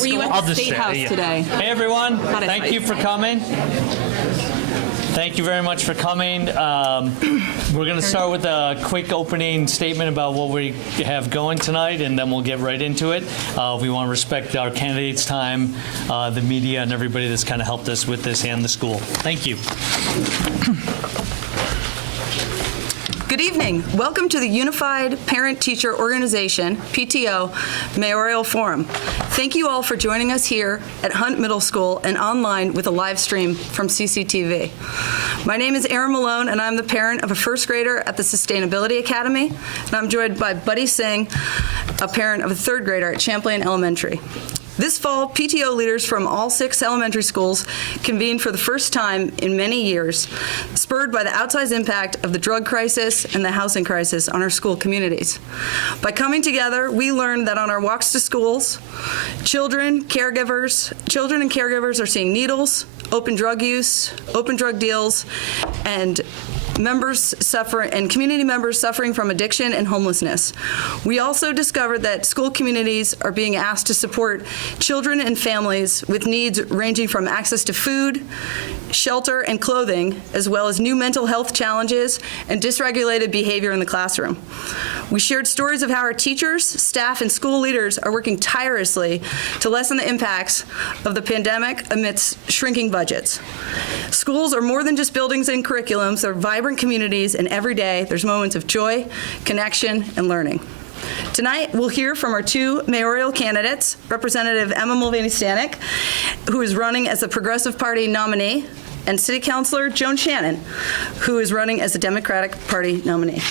Were you at the State House today? Hey everyone, thank you for coming. Thank you very much for coming. We're going to start with a quick opening statement about what we have going tonight, and then we'll get right into it. We want to respect our candidates' time, the media, and everybody that's kind of helped us with this and the school. Thank you. Good evening. Welcome to the Unified Parent-Teacher Organization, PTO, Mayoral Forum. Thank you all for joining us here at Hunt Middle School and online with a live stream from CCTV. My name is Erin Malone, and I'm the parent of a first grader at the Sustainability Academy, and I'm joined by Buddy Singh, a parent of a third grader at Champlain Elementary. This fall, PTO leaders from all 6 elementary schools convened for the first time in many years, spurred by the outsized impact of the drug crisis and the housing crisis on our school communities. By coming together, we learned that on our walks to schools, children and caregivers are seeing needles, open drug use, open drug deals, and community members suffering from addiction and homelessness. We also discovered that school communities are being asked to support children and families with needs ranging from access to food, shelter, and clothing, as well as new mental health challenges and dysregulated behavior in the classroom. We shared stories of how our teachers, staff, and school leaders are working tirelessly to lessen the impacts of the pandemic amidst shrinking budgets. Schools are more than just buildings and curriculums. They're vibrant communities, and every day there's moments of joy, connection, and learning. Tonight, we'll hear from our 2 mayoral candidates, Representative Emma Mulvaney-Stanak, who is running as the Progressive Party nominee, and City Councilor Joan Shannon, who is running as the Democratic Party nominee.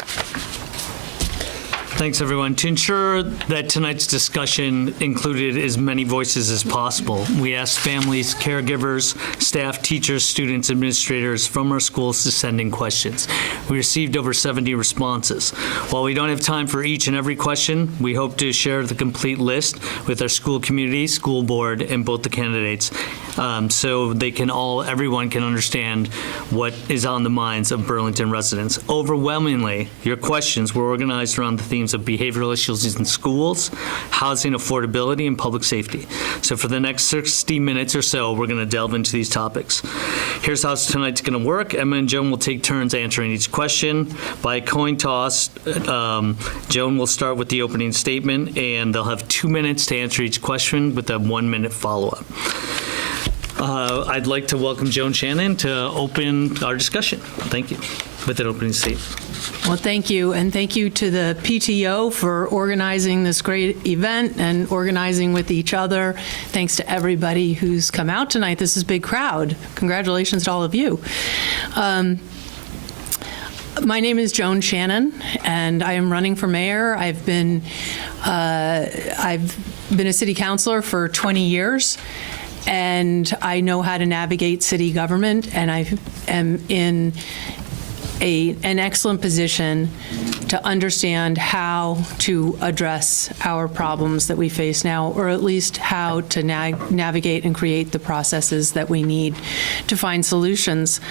Thanks, everyone. To ensure that tonight's discussion included as many voices as possible, we asked families, caregivers, staff, teachers, students, administrators from our schools to send in questions. We received over 70 responses. While we don't have time for each and every question, we hope to share the complete list with our school community, school board, and both the candidates, so everyone can understand what is on the minds of Burlington residents. Overwhelmingly, your questions were organized around the themes of behavioral issues in schools, housing affordability, and public safety. So for the next 60 minutes or so, we're going to delve into these topics. Here's how tonight's going to work. Emma and Joan will take turns answering each question. By coin toss, Joan will start with the opening statement, and they'll have 2 minutes to answer each question with a 1-minute follow-up. I'd like to welcome Joan Shannon to open our discussion. Thank you. With an opening statement. Well, thank you, and thank you to the PTO for organizing this great event and organizing with each other. Thanks to everybody who's come out tonight. This is a big crowd. Congratulations to all of you. My name is Joan Shannon, and I am running for mayor. I've been a city councilor for 20 years. And I know how to navigate city government, and I am in an excellent position to understand how to address our problems that we face now, or at least how to navigate and create the processes that we need to find solutions.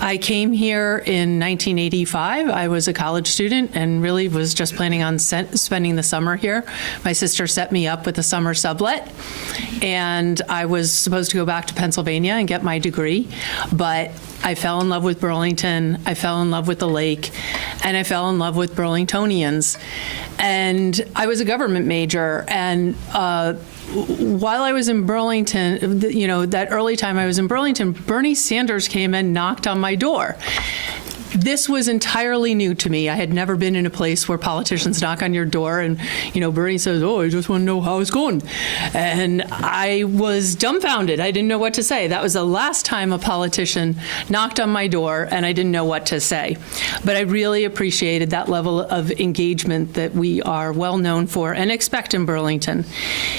I came here in 1985. I was a college student and really was just planning on spending the summer here. My sister set me up with a summer sublet, and I was supposed to go back to Pennsylvania and get my degree, but I fell in love with Burlington, I fell in love with the lake, and I fell in love with Burlingtonians. And I was a government major, and while I was in Burlington, that early time I was in Burlington, Bernie Sanders came and knocked on my door. This was entirely new to me. I had never been in a place where politicians knock on your door and, Bernie says, "Oh, I just want to know how it's going." And I was dumbfounded. I didn't know what to say. That was the last time a politician knocked on my door and I didn't know what to say. But I really appreciated that level of engagement that we are well known for and expect in Burlington.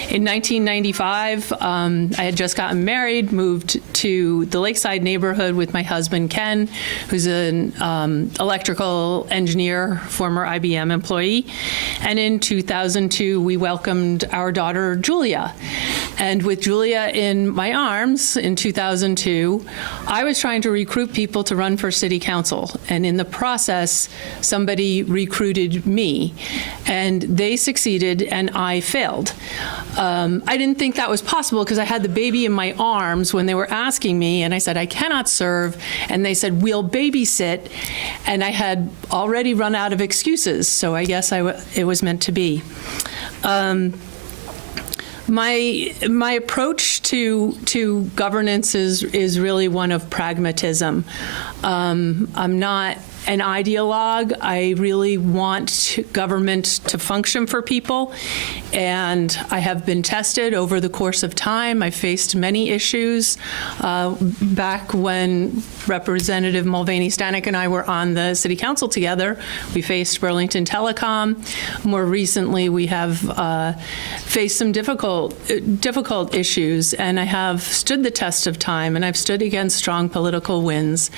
In 1995, I had just gotten married, moved to the Lakeside neighborhood with my husband, Ken, who's an electrical engineer, former IBM employee. And in 2002, we welcomed our daughter, Julia. And with Julia in my arms in 2002, I was trying to recruit people to run for city council. And in the process, somebody recruited me. And they succeeded, and I failed. I didn't think that was possible because I had the baby in my arms when they were asking me, and I said, I cannot serve. And they said, we'll babysit. And I had already run out of excuses, so I guess it was meant to be. My approach to governance is really one of pragmatism. I'm not an ideologue. I really want government to function for people, and I have been tested over the course of time. I faced many issues back when Representative Mulvaney-Stanak and I were on the city council together. We faced Burlington Telecom. More recently, we have faced some difficult issues, and I have stood the test of time, and I've stood against strong political winds.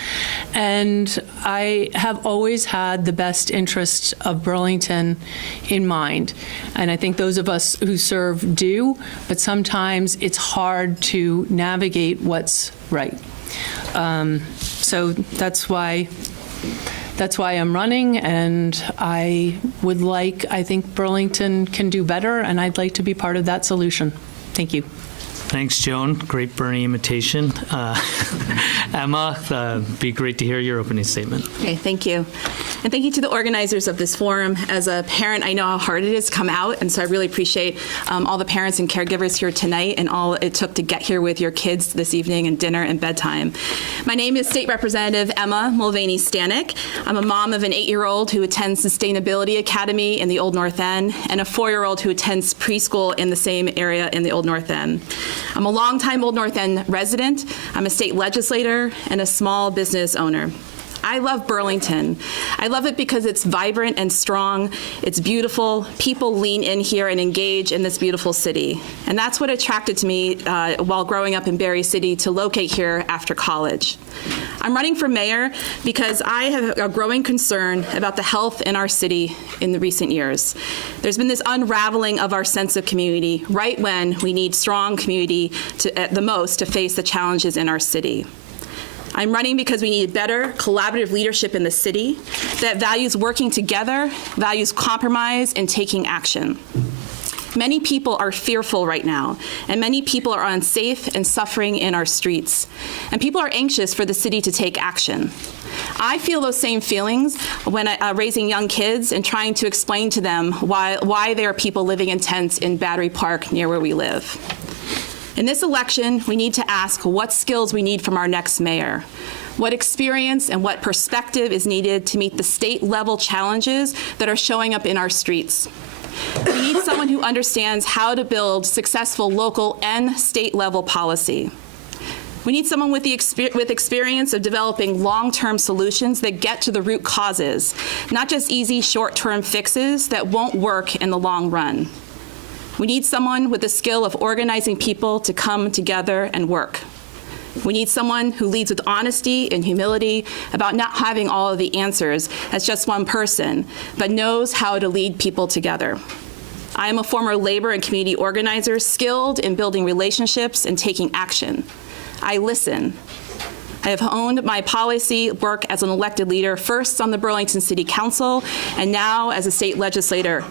And I have always had the best interest of Burlington in mind. And I think those of us who serve do, but sometimes it's hard to navigate what's right. So that's why I'm running, and I think Burlington can do better, and I'd like to be part of that solution. Thank you. Thanks, Joan. Great Bernie imitation. Emma, be great to hear your opening statement. Okay, thank you. And thank you to the organizers of this forum. As a parent, I know how hard it is to come out, and so I really appreciate all the parents and caregivers here tonight and all it took to get here with your kids this evening and dinner and bedtime. My name is State Representative Emma Mulvaney-Stanak. I'm a mom of an 8-year-old who attends Sustainability Academy in the Old North End and a 4-year-old who attends preschool in the same area in the Old North End. I'm a longtime Old North End resident. I'm a state legislator and a small business owner. I love Burlington. I love it because it's vibrant and strong. It's beautiful. People lean in here and engage in this beautiful city. And that's what attracted to me while growing up in Berry City to locate here after college. I'm running for mayor because I have a growing concern about the health in our city in the recent years. There's been this unraveling of our sense of community right when we need strong community the most to face the challenges in our city. I'm running because we need better collaborative leadership in the city that values working together, values compromise, and taking action. Many people are fearful right now, and many people are unsafe and suffering in our streets. And people are anxious for the city to take action. I feel those same feelings when raising young kids and trying to explain to them why there are people living in tents in Battery Park near where we live. In this election, we need to ask what skills we need from our next mayor, what experience and what perspective is needed to meet the state-level challenges that are showing up in our streets. We need someone who understands how to build successful local and state-level policy. We need someone with experience of developing long-term solutions that get to the root causes, not just easy short-term fixes that won't work in the long run. We need someone with the skill of organizing people to come together and work. We need someone who leads with honesty and humility about not having all of the answers as just one person, but knows how to lead people together. I am a former labor and community organizer, skilled in building relationships and taking action. I listen. I have honed my policy work as an elected leader, first on the Burlington City Council, and now as a state legislator.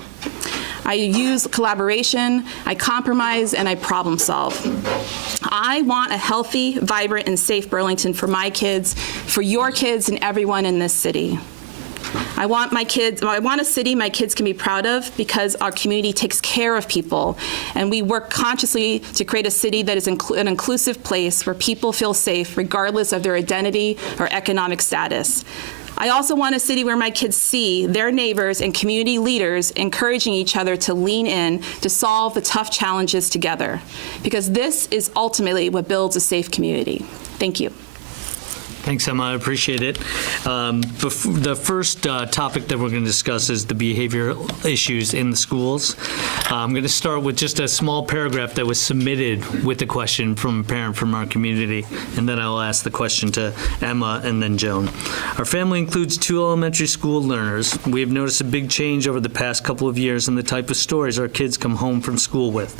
I use collaboration, I compromise, and I problem solve. I want a healthy, vibrant, and safe Burlington for my kids, for your kids, and everyone in this city. I want a city my kids can be proud of because our community takes care of people, and we work consciously to create a city that is an inclusive place where people feel safe regardless of their identity or economic status. I also want a city where my kids see their neighbors and community leaders encouraging each other to lean in to solve the tough challenges together, because this is ultimately what builds a safe community. Thank you. Thanks, Emma. I appreciate it. The first topic that we're going to discuss is the behavioral issues in the schools. I'm going to start with just a small paragraph that was submitted with a question from a parent from our community, and then I'll ask the question to Emma and then Joan. Our family includes 2 elementary school learners. We have noticed a big change over the past couple of years in the type of stories our kids come home from school with.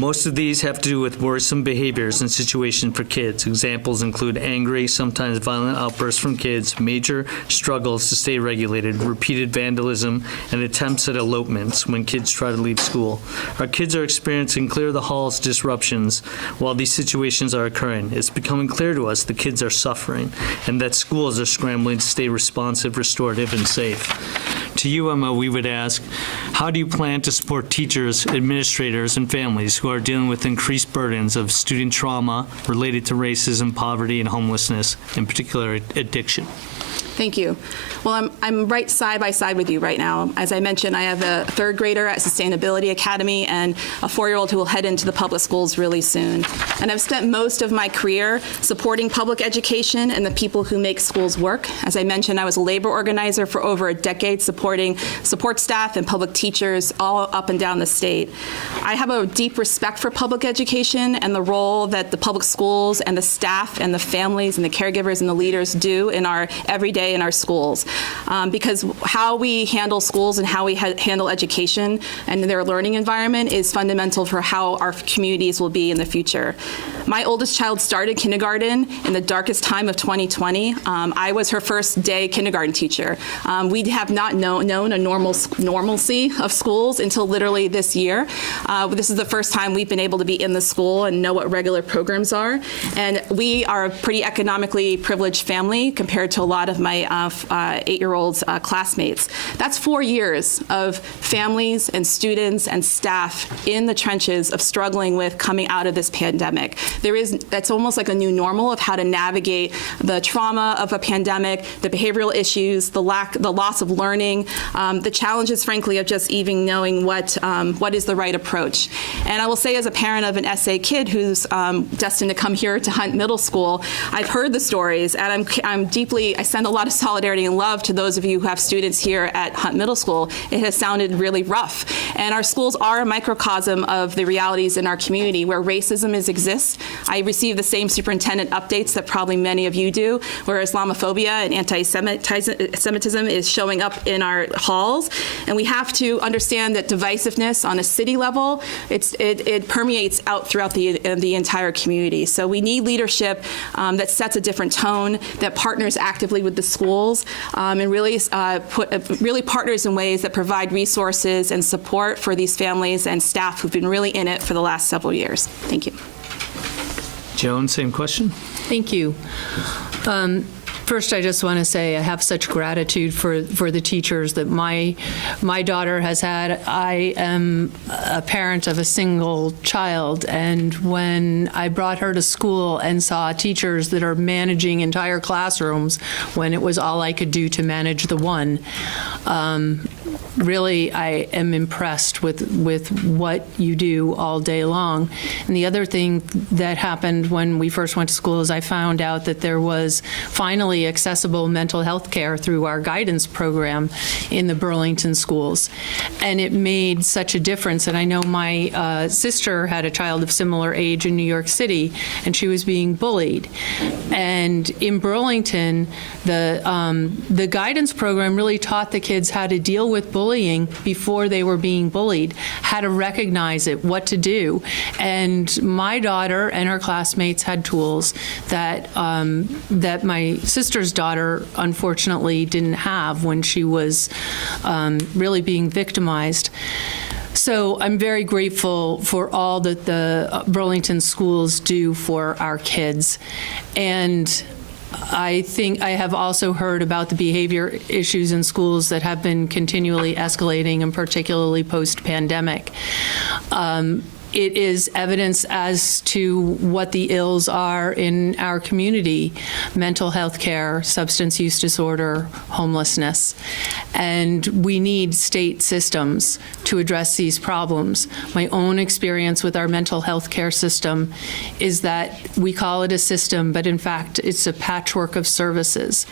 Most of these have to do with worrisome behaviors and situations for kids. Examples include angry, sometimes violent outbursts from kids, major struggles to stay regulated, repeated vandalism, and attempts at elopements when kids try to leave school. Our kids are experiencing clear the halls disruptions while these situations are occurring. It's becoming clear to us the kids are suffering and that schools are scrambling to stay responsive, restorative, and safe. To you, Emma, we would ask, how do you plan to support teachers, administrators, and families who are dealing with increased burdens of student trauma related to racism, poverty, and homelessness, in particular addiction? Thank you. Well, I'm right side by side with you right now. As I mentioned, I have a third grader at Sustainability Academy and a 4-year-old who will head into the public schools really soon. And I've spent most of my career supporting public education and the people who make schools work. As I mentioned, I was a labor organizer for over a decade, supporting support staff and public teachers all up and down the state. I have a deep respect for public education and the role that the public schools and the staff and the families and the caregivers and the leaders do in our everyday in our schools, because how we handle schools and how we handle education and their learning environment is fundamental for how our communities will be in the future. My oldest child started kindergarten in the darkest time of 2020. I was her first day kindergarten teacher. We have not known a normalcy of schools until literally this year. This is the first time we've been able to be in the school and know what regular programs are. And we are a pretty economically privileged family compared to a lot of my 8-year-old's classmates. That's 4 years of families and students and staff in the trenches of struggling with coming out of this pandemic. That's almost like a new normal of how to navigate the trauma of a pandemic, the behavioral issues, the loss of learning, the challenges, frankly, of just even knowing what is the right approach. And I will say, as a parent of an SA kid who's destined to come here to Hunt Middle School, I've heard the stories, and I send a lot of solidarity and love to those of you who have students here at Hunt Middle School. It has sounded really rough. And our schools are a microcosm of the realities in our community where racism exists. I receive the same superintendent updates that probably many of you do, where Islamophobia and anti-Semitism is showing up in our halls. And we have to understand that divisiveness on a city level, it permeates out throughout the entire community. So we need leadership that sets a different tone, that partners actively with the schools, and really partners in ways that provide resources and support for these families and staff who've been really in it for the last several years. Thank you. Joan, same question. Thank you. First, I just want to say I have such gratitude for the teachers that my daughter has had. I am a parent of a single child, and when I brought her to school and saw teachers that are managing entire classrooms when it was all I could do to manage the one, really, I am impressed with what you do all day long. And the other thing that happened when we first went to school is I found out that there was finally accessible mental health care through our guidance program in the Burlington schools. And it made such a difference. And I know my sister had a child of similar age in New York City, and she was being bullied. And in Burlington, the guidance program really taught the kids how to deal with bullying before they were being bullied, how to recognize it, what to do. And my daughter and her classmates had tools that that my sister's daughter unfortunately didn't have when she was really being victimized. So I'm very grateful for all that the Burlington schools do for our kids. And I think I have also heard about the behavior issues in schools that have been continually escalating, and particularly post-pandemic. It is evidence as to what the ills are in our community: mental health care, substance use disorder, homelessness. And we need state systems to address these problems. My own experience with our mental health care system is that we call it a system, but in fact, it's a patchwork of services.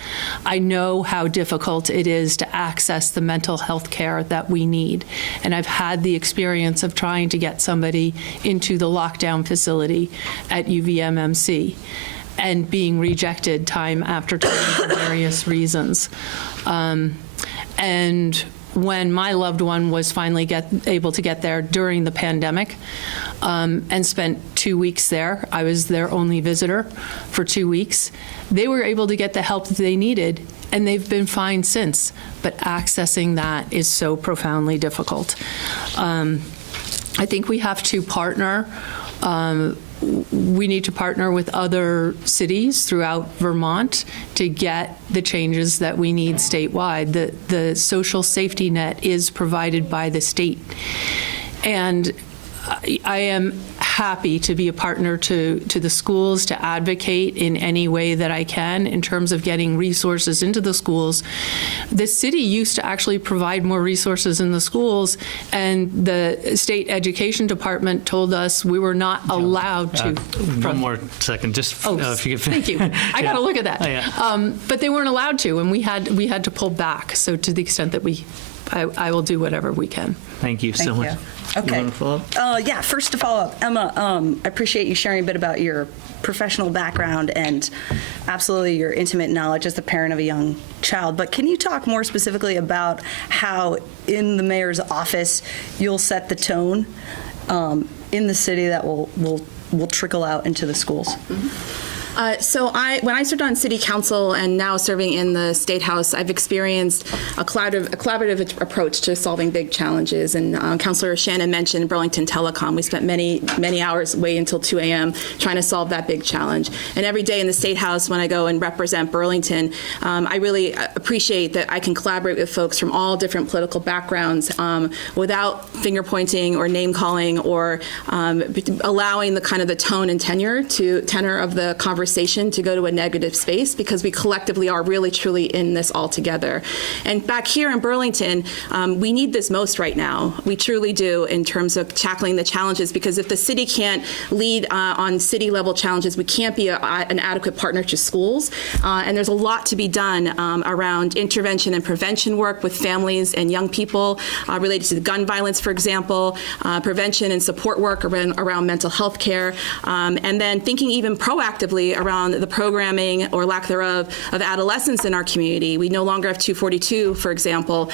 I know how difficult it is to access the mental health care that we need. And I've had the experience of trying to get somebody into the lockdown facility at UVMMC and being rejected time after time for various reasons. And when my loved one was finally able to get there during the pandemic, and spent 2 weeks there. I was their only visitor for 2 weeks. They were able to get the help that they needed, and they've been fine since. But accessing that is so profoundly difficult. I think we have to partner. We need to partner with other cities throughout Vermont to get the changes that we need statewide. The social safety net is provided by the state. And I am happy to be a partner to the schools, to advocate in any way that I can in terms of getting resources into the schools. The city used to actually provide more resources in the schools, and the state education department told us we were not allowed to. One more second, just if you could finish. Thank you. I got to look at that. Oh, yeah. But they weren't allowed to, and we had to pull back. So to the extent that I will do whatever we can. Thank you so much. you. You Okay. want to follow up? Yeah, first to follow up, Emma, I appreciate you sharing a bit about your professional background and absolutely your intimate knowledge as the parent of a young child. But can you talk more specifically about how in the mayor's office you'll set the tone in the city that will trickle out into the schools? So when I served on city council and now serving in the state house, I've experienced a collaborative approach to solving big challenges. And Councilor Shannon mentioned Burlington Telecom. We spent many hours way until 2 a.m. trying to solve that big challenge. And every day in the state house, when I go and represent Burlington, I really appreciate that I can collaborate with folks from all different political backgrounds without finger pointing or name calling or allowing the tone and tenor of the conversation to go to a negative space, because we collectively are really truly in this all together. And back here in Burlington, we need this most right now. We truly do, in terms of tackling the challenges, because if the city can't lead on city level challenges, we can't be an adequate partner to schools. And there's a lot to be done around intervention and prevention work with families and young people related to gun violence, for example, prevention and support work around mental health care, and then thinking even proactively around the programming or lack thereof of adolescents in our community. We no longer have 242, for example,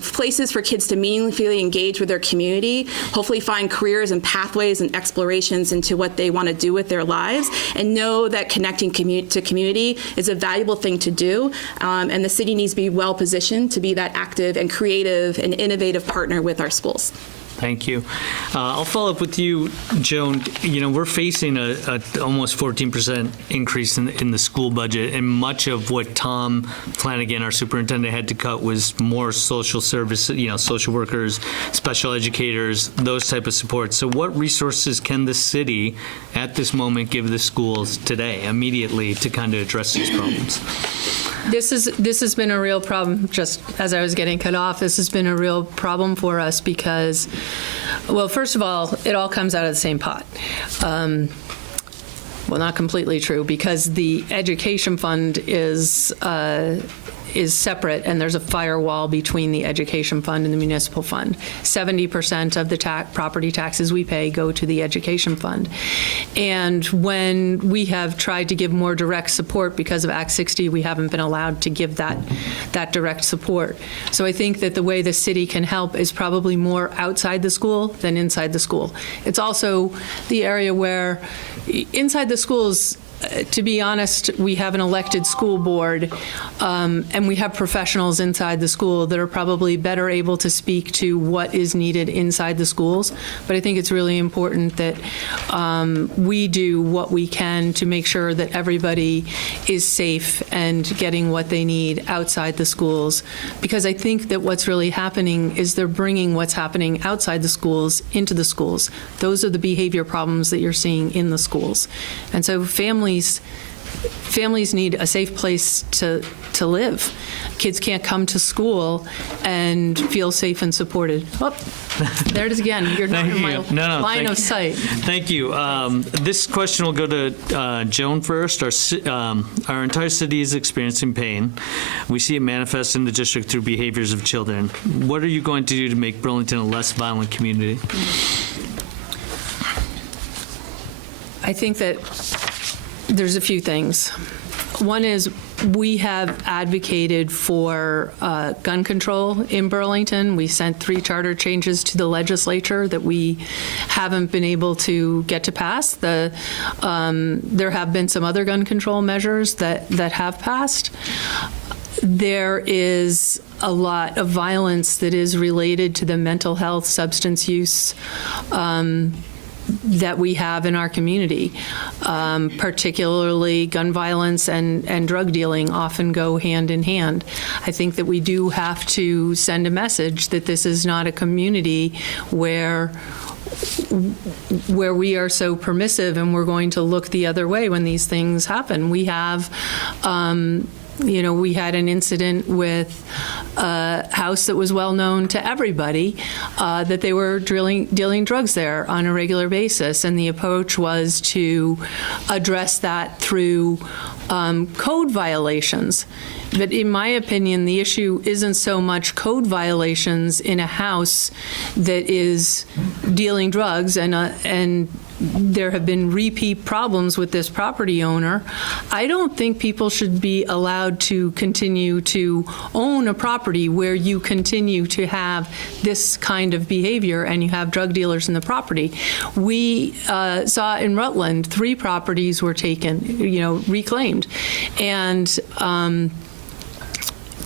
places for kids to meaningfully engage with their community, hopefully find careers and pathways and explorations into what they want to do with their lives, and know that connecting to community is a valuable thing to do. And the city needs to be well positioned to be that active and creative and innovative partner with our schools. Thank you. I'll follow up with you, Joan. We're facing a almost 14% increase in the school budget, and much of what Tom Flanagan, our superintendent, had to cut was more social service, social workers, special educators, those type of supports. So what resources can the city at this moment give the schools today, immediately, to kind of address these problems? This has been a real problem. Just as I was getting cut off, this has been a real problem for us because, well, first of all, it all comes out of the same pot. Well, not completely true, because the education fund is separate, and there's a firewall between the education fund and the municipal fund. 70% of the property taxes we pay go to the education fund. And when we have tried to give more direct support because of Act 60, we haven't been allowed to give that direct support. So I think that the way the city can help is probably more outside the school than inside the school. It's also the area where inside the schools, to be honest, we have an elected school board, and we have professionals inside the school that are probably better able to speak to what is needed inside the schools. But I think it's really important that we do what we can to make sure that everybody is safe and getting what they need outside the schools. Because I think that what's really happening is they're bringing what's happening outside the schools into the schools. Those are the behavior problems that you're seeing in the schools. And so families need a safe place to live. Kids can't come to school and feel safe and supported. Oh, there it is again. You're not in my line of sight. Thank you. This question will go to Joan first. Our entire city is experiencing pain. We see it manifest in the district through behaviors of children. What are you going to do to make Burlington a less violent community? I think that there's a few things. One is We have advocated for gun control in Burlington. We sent 3 charter changes to the legislature that we haven't been able to get to pass. There have been some other gun control measures that have passed. There is a lot of violence that is related to the mental health, substance use that we have in our community. Particularly gun violence and drug dealing often go hand in hand. I think that we do have to send a message that this is not a community where we are so permissive and we're going to look the other way when these things happen. We have we had an incident with a house that was well known to everybody, that they were dealing drugs there on a regular basis, and the approach was to address that through code violations. But in my opinion, the issue isn't so much code violations in a house that is dealing drugs, and there have been repeat problems with this property owner. I don't think people should be allowed to continue to own a property where you continue to have this kind of behavior and you have drug dealers in the property. We saw in Rutland 3 properties were taken, reclaimed, and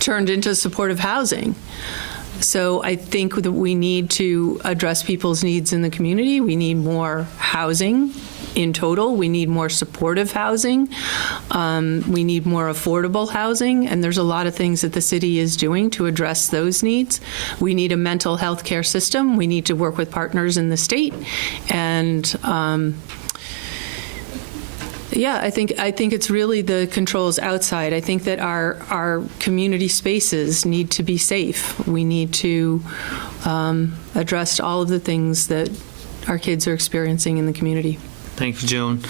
turned into supportive housing. So I think that we need to address people's needs in the community. We need more housing in total. We need more supportive housing. We need more affordable housing. And there's a lot of things that the city is doing to address those needs. We need a mental health care system. We need to work with partners in the state. And I think it's really the controls outside. I think that our community spaces need to be safe. We need to address all of the things that our kids are experiencing in the community. Thank you, Joan.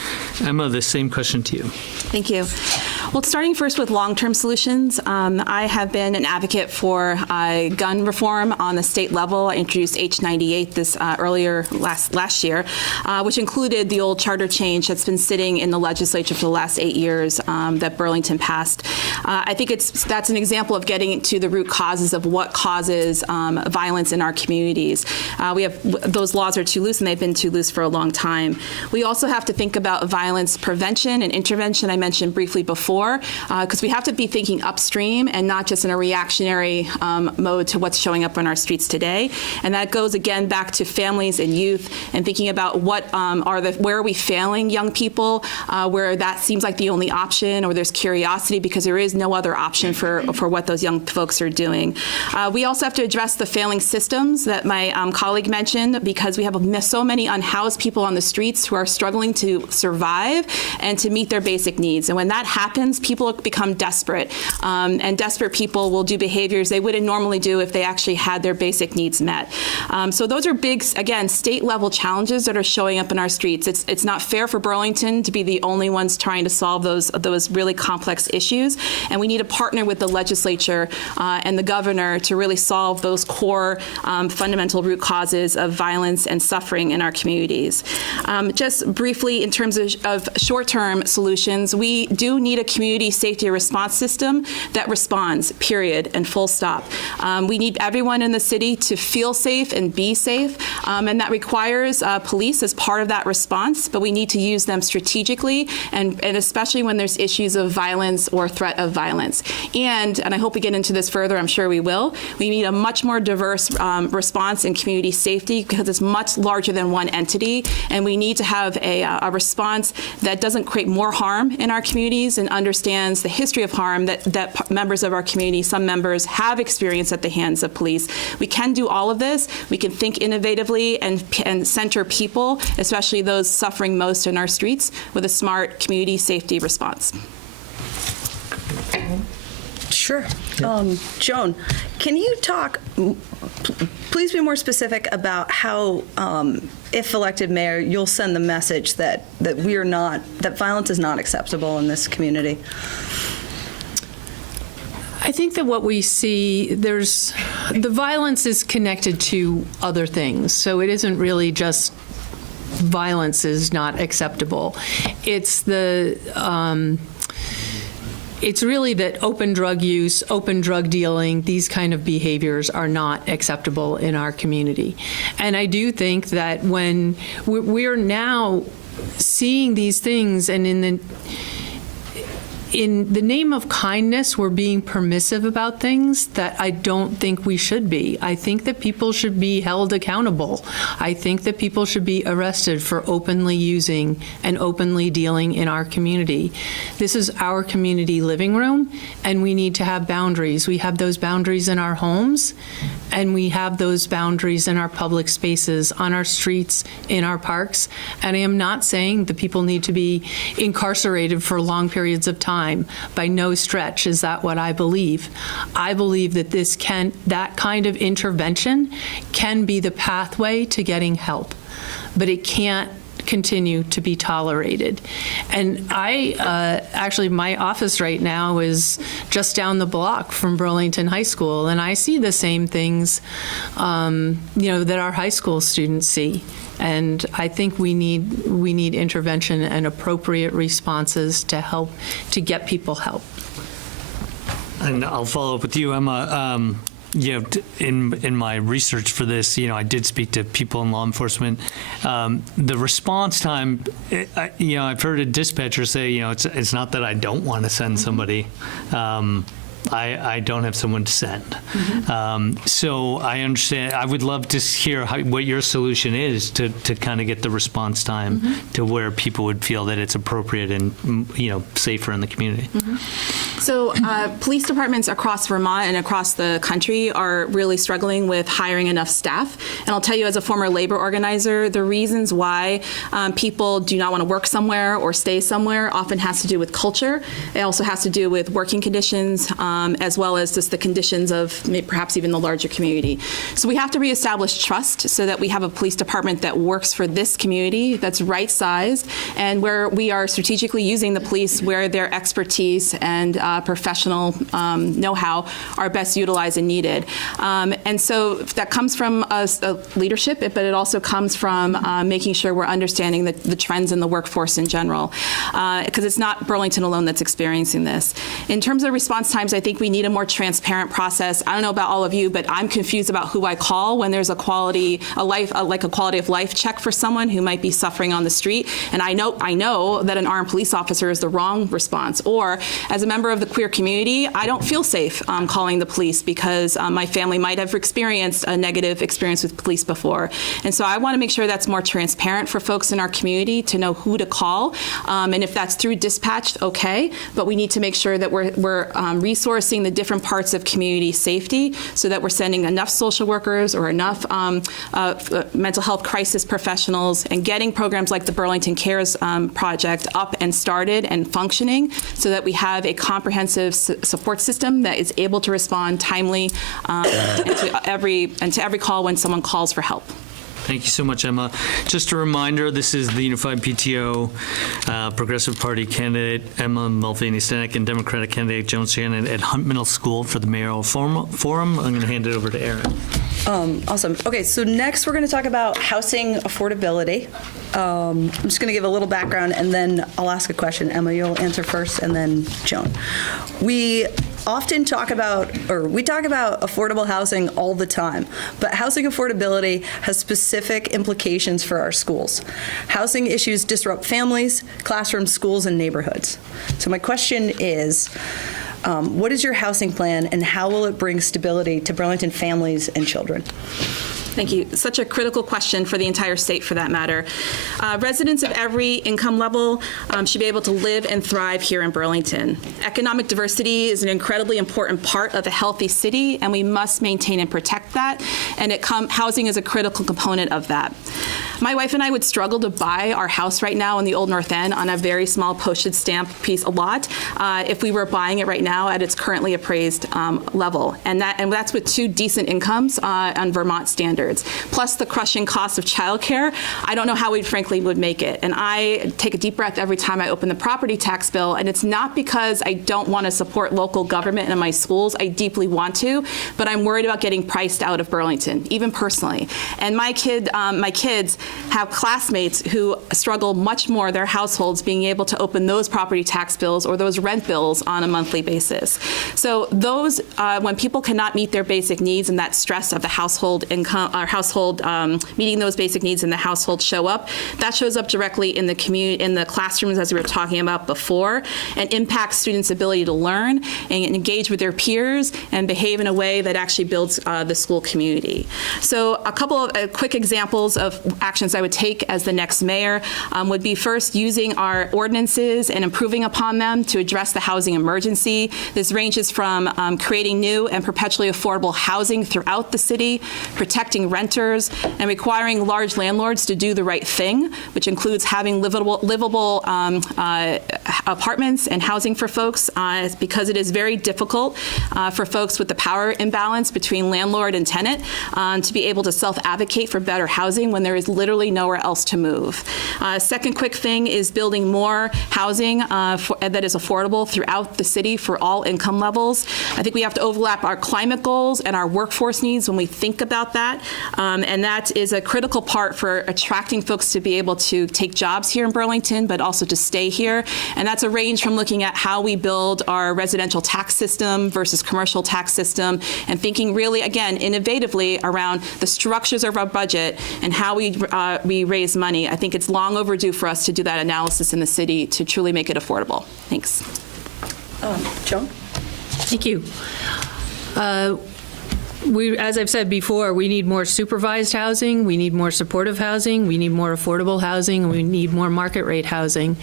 Emma, the same question to you. Thank you. Well, starting first with long-term solutions, I have been an advocate for gun reform on the state level. I introduced H98 this earlier last year, which included the old charter change that's been sitting in the legislature for the last 8 years that Burlington passed. I think that's an example of getting to the root causes of what causes violence in our communities. Those laws are too loose, and they've been too loose for a long time. We also have to think about violence prevention and intervention. I mentioned briefly before, because we have to be thinking upstream and not just in a reactionary mode to what's showing up on our streets today. And that goes again back to families and youth and thinking about where are we failing young people, where that seems like the only option, or there's curiosity because there is no other option for what those young folks are doing. We also have to address the failing systems that my colleague mentioned, because we have so many unhoused people on the streets who are struggling to survive and to meet their basic needs. And when that happens, people become desperate. And desperate people will do behaviors they wouldn't normally do if they actually had their basic needs met. So those are big, again, state-level challenges that are showing up in our streets. It's not fair for Burlington to be the only ones trying to solve those really complex issues. And we need to partner with the legislature and the governor to really solve those core fundamental root causes of violence and suffering in our communities. Just briefly, in terms of short-term solutions, we do need a community safety response system that responds, period, and full stop. We need everyone in the city to feel safe and be safe, and that requires police as part of that response, but we need to use them strategically, and especially when there's issues of violence or threat of violence. And I hope we get into this further, I'm sure we will, we need a much more diverse response in community safety, because it's much larger than one entity, and we need to have a response that doesn't create more harm in our communities and understands the history of harm that members of our community, some members, have experienced at the hands of police. We can do all of this. We can think innovatively and center people, especially those suffering most in our streets, with a smart community safety response. Sure. Joan, can you talk, please be more specific about how, if elected mayor, you'll send the message that that violence is not acceptable in this community? I think that what we see, the violence is connected to other things. So it isn't really just violence is not acceptable. It's it's really that open drug use, open drug dealing, these kind of behaviors are not acceptable in our community. And I do think that when we're now seeing these things, and in the name of kindness, we're being permissive about things that I don't think we should be. I think that people should be held accountable. I think that people should be arrested for openly using and openly dealing in our community. This is our community living room, and we need to have boundaries. We have those boundaries in our homes, and we have those boundaries in our public spaces, on our streets, in our parks. And I am not saying that people need to be incarcerated for long periods of time. By no stretch is that what I believe. I believe that that kind of intervention can be the pathway to getting help, but it can't continue to be tolerated. And actually, my office right now is just down the block from Burlington High School, and I see the same things, that our high school students see. And I think we need intervention and appropriate responses to help, to get people help. And I'll follow up with you, Emma. In my research for this, I did speak to people in law enforcement. The response time, I've heard a dispatcher say, it's not that I don't want to send somebody. I don't have someone to send. So I understand. I would love to hear what your solution is to kind of get the response time to where people would feel that it's appropriate and safer in the community. So police departments across Vermont and across the country are really struggling with hiring enough staff. And I'll tell you, as a former labor organizer, the reasons why people do not want to work somewhere or stay somewhere often has to do with culture. It also has to do with working conditions, as well as just the conditions of perhaps even the larger community. So we have to reestablish trust so that we have a police department that works for this community, that's right-sized, and where we are strategically using the police where their expertise and professional know-how are best utilized and needed. And so that comes from leadership, but it also comes from making sure we're understanding the trends in the workforce in general, because it's not Burlington alone that's experiencing this. In terms of response times, I think we need a more transparent process. I don't know about all of you, but I'm confused about who I call when there's a quality of life check for someone who might be suffering on the street. And I know that an armed police officer is the wrong response. Or as a member of the queer community, I don't feel safe calling the police because my family might have experienced a negative experience with police before. And so I want to make sure that's more transparent for folks in our community to know who to call. And if that's through dispatch, okay. But we need to make sure that we're resourcing the different parts of community safety so that we're sending enough social workers or enough mental health crisis professionals and getting programs like the Burlington Cares project up and started and functioning so that we have a comprehensive support system that is able to respond timely and to every call when someone calls for help. Thank you so much, Emma. Just a reminder, this is the Unified PTO Progressive Party candidate, Emma Mulvaney-Stanak, and Democratic candidate, Joan Shannon, at Hunt Middle School for the Mayoral Forum. I'm going to hand it over to Erin. Awesome. Okay, so next we're going to talk about housing affordability. I'm just going to give a little background, and then I'll ask a question. Emma, you'll answer first, and then Joan. We often talk about affordable housing all the time, but housing affordability has specific implications for our schools. Housing issues disrupt families, classrooms, schools, and neighborhoods. So my question is, what is your housing plan, and how will it bring stability to Burlington families and children? Thank you. Such a critical question for the entire state, for that matter. Residents of every income level should be able to live and thrive here in Burlington. Economic diversity is an incredibly important part of a healthy city, and we must maintain and protect that, and housing is a critical component of that. My wife and I would struggle to buy our house right now in the Old North End on a very small postage stamp piece of lot if we were buying it right now at its currently appraised level. And that's with 2 decent incomes on Vermont standards. Plus the crushing cost of childcare. I don't know how we frankly would make it. And I take a deep breath every time I open the property tax bill. And it's not because I don't want to support local government and my schools. I deeply want to, but I'm worried about getting priced out of Burlington, even personally. And my kids have classmates who struggle much more, their households, being able to open those property tax bills or those rent bills on a monthly basis. So those, when people cannot meet their basic needs and that stress of the household income, or household meeting those basic needs in the household show up, that shows up directly in the community, in the classrooms, as we were talking about before, and impacts students' ability to learn and engage with their peers and behave in a way that actually builds the school community. So a couple of quick examples of actions I would take as the next mayor would be first using our ordinances and improving upon them to address the housing emergency. This ranges from creating new and perpetually affordable housing throughout the city, protecting renters, and requiring large landlords to do the right thing, which includes having livable apartments and housing for folks, because it is very difficult for folks with the power imbalance between landlord and tenant to be able to self-advocate for better housing when there is literally nowhere else to move. Second quick thing is building more housing that is affordable throughout the city for all income levels. I think we have to overlap our climate goals and our workforce needs when we think about that, and that is a critical part for attracting folks to be able to take jobs here in Burlington, but also to stay here. And that's a range from looking at how we build our residential tax system versus commercial tax system, and thinking really, again, innovatively around the structures of our budget and how we raise money. I think it's long overdue for us to do that analysis in the city to truly make it affordable. Thanks. Joan? Thank you. As I've said before, we need more supervised housing, we need more supportive housing, we need more affordable housing, and we need more market rate housing.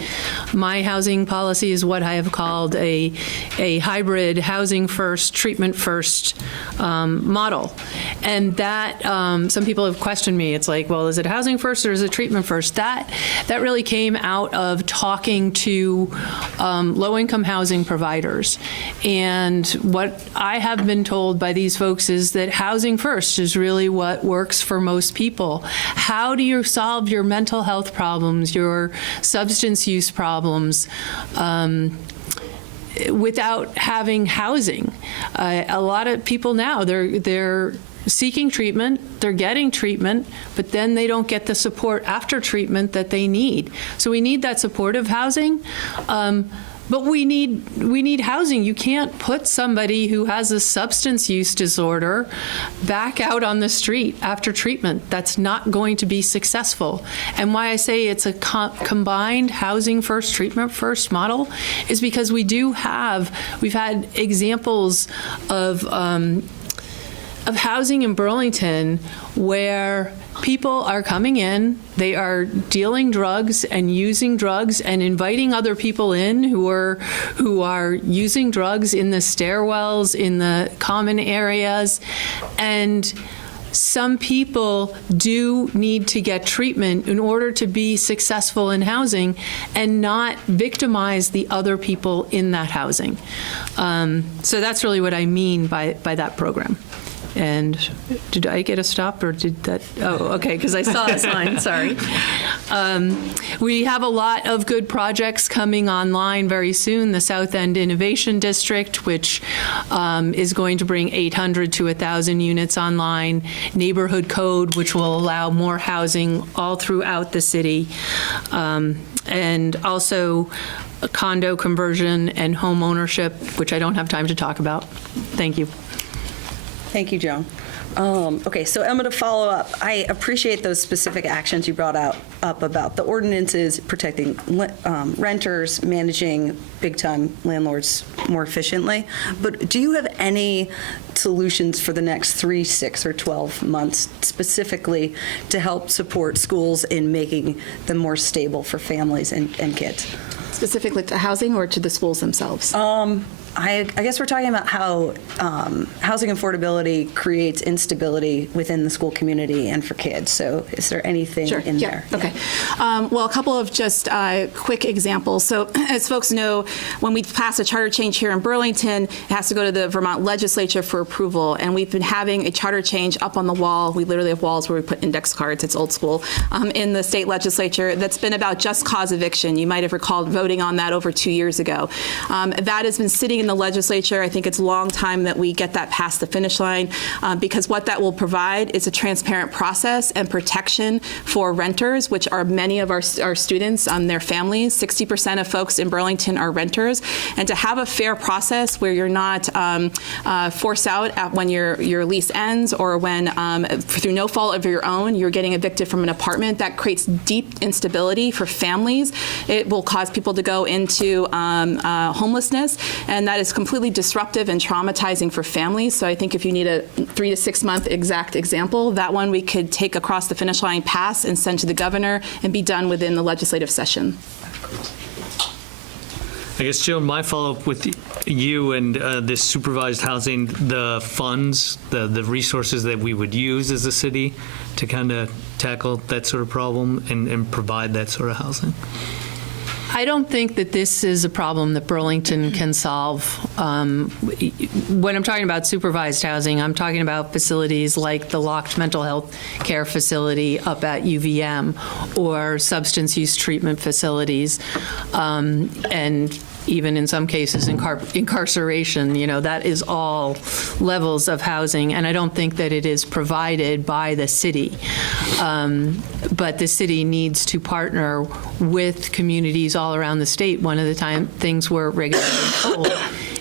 My housing policy is what I have called a hybrid housing first, treatment first model. And that, some people have questioned me. It's like, well, is it housing first or is it treatment first? That really came out of talking to low-income housing providers. And what I have been told by these folks is that housing first is really what works for most people. How do you solve your mental health problems, your substance use problems, without having housing? A lot of people now, they're seeking treatment, they're getting treatment, but then they don't get the support after treatment that they need. So we need that supportive housing. But we need housing. You can't put somebody who has a substance use disorder back out on the street after treatment. That's not going to be successful. And why I say it's a combined housing first, treatment first model is because we've had examples of housing in Burlington where people are coming in, they are dealing drugs and using drugs and inviting other people in who are using drugs in the stairwells, in the common areas. And some people do need to get treatment in order to be successful in housing and not victimize the other people in that housing. So that's really what I mean by that program. And did I get a stop or did that? Oh, okay, because I saw a sign, sorry. We have a lot of good projects coming online very soon. The South End Innovation District, which is going to bring 800 to 1,000 units online. Neighborhood Code, which will allow more housing all throughout the city. And also a condo conversion and home ownership, which I don't have time to talk about. Thank you. Thank you, Joan. Okay, so I'm going to follow up. I appreciate those specific actions you brought up about the ordinances protecting renters, managing big-time landlords more efficiently. But do you have any solutions for the next 3, 6, or 12 months specifically to help support schools in making them more stable for families and kids? Specifically to housing or to the schools themselves? I guess we're talking about how housing affordability creates instability within the school community and for kids. So is there anything in there? Okay. Well, a couple of just quick examples. So as folks know, when we pass a charter change here in Burlington, it has to go to the Vermont legislature for approval. And we've been having a charter change up on the wall. We literally have walls where we put index cards. It's old school in the state legislature. That's been about just cause eviction. You might have recalled voting on that over 2 years ago. That has been sitting being in the legislature, I think it's a long time that we get that past the finish line, because what that will provide is a transparent process and protection for renters, which are many of our students, their families. 60% of folks in Burlington are renters, and to have a fair process where you're not forced out when your lease ends, or when through no fault of your own you're getting evicted from an apartment, that creates deep instability for families. It will cause people to go into homelessness, and that is completely disruptive and traumatizing for families. So I think if you need a 3 to 6 month exact example, that one we could take across the finish line, pass, and send to the governor, and be done within the legislative session. I guess, Joan, my follow-up with you and this supervised housing, the funds, the resources that we would use as a city to kind of tackle that sort of problem and provide that sort of housing. I don't think that this is a problem that Burlington can solve. When I'm talking about supervised housing, I'm talking about facilities like the locked mental health care facility up at UVM, or substance use treatment facilities, and even in some cases incarceration. That is all levels of housing, and I don't think that it is provided by the city. But the city needs to partner with communities all around the state. One of the things we're regularly told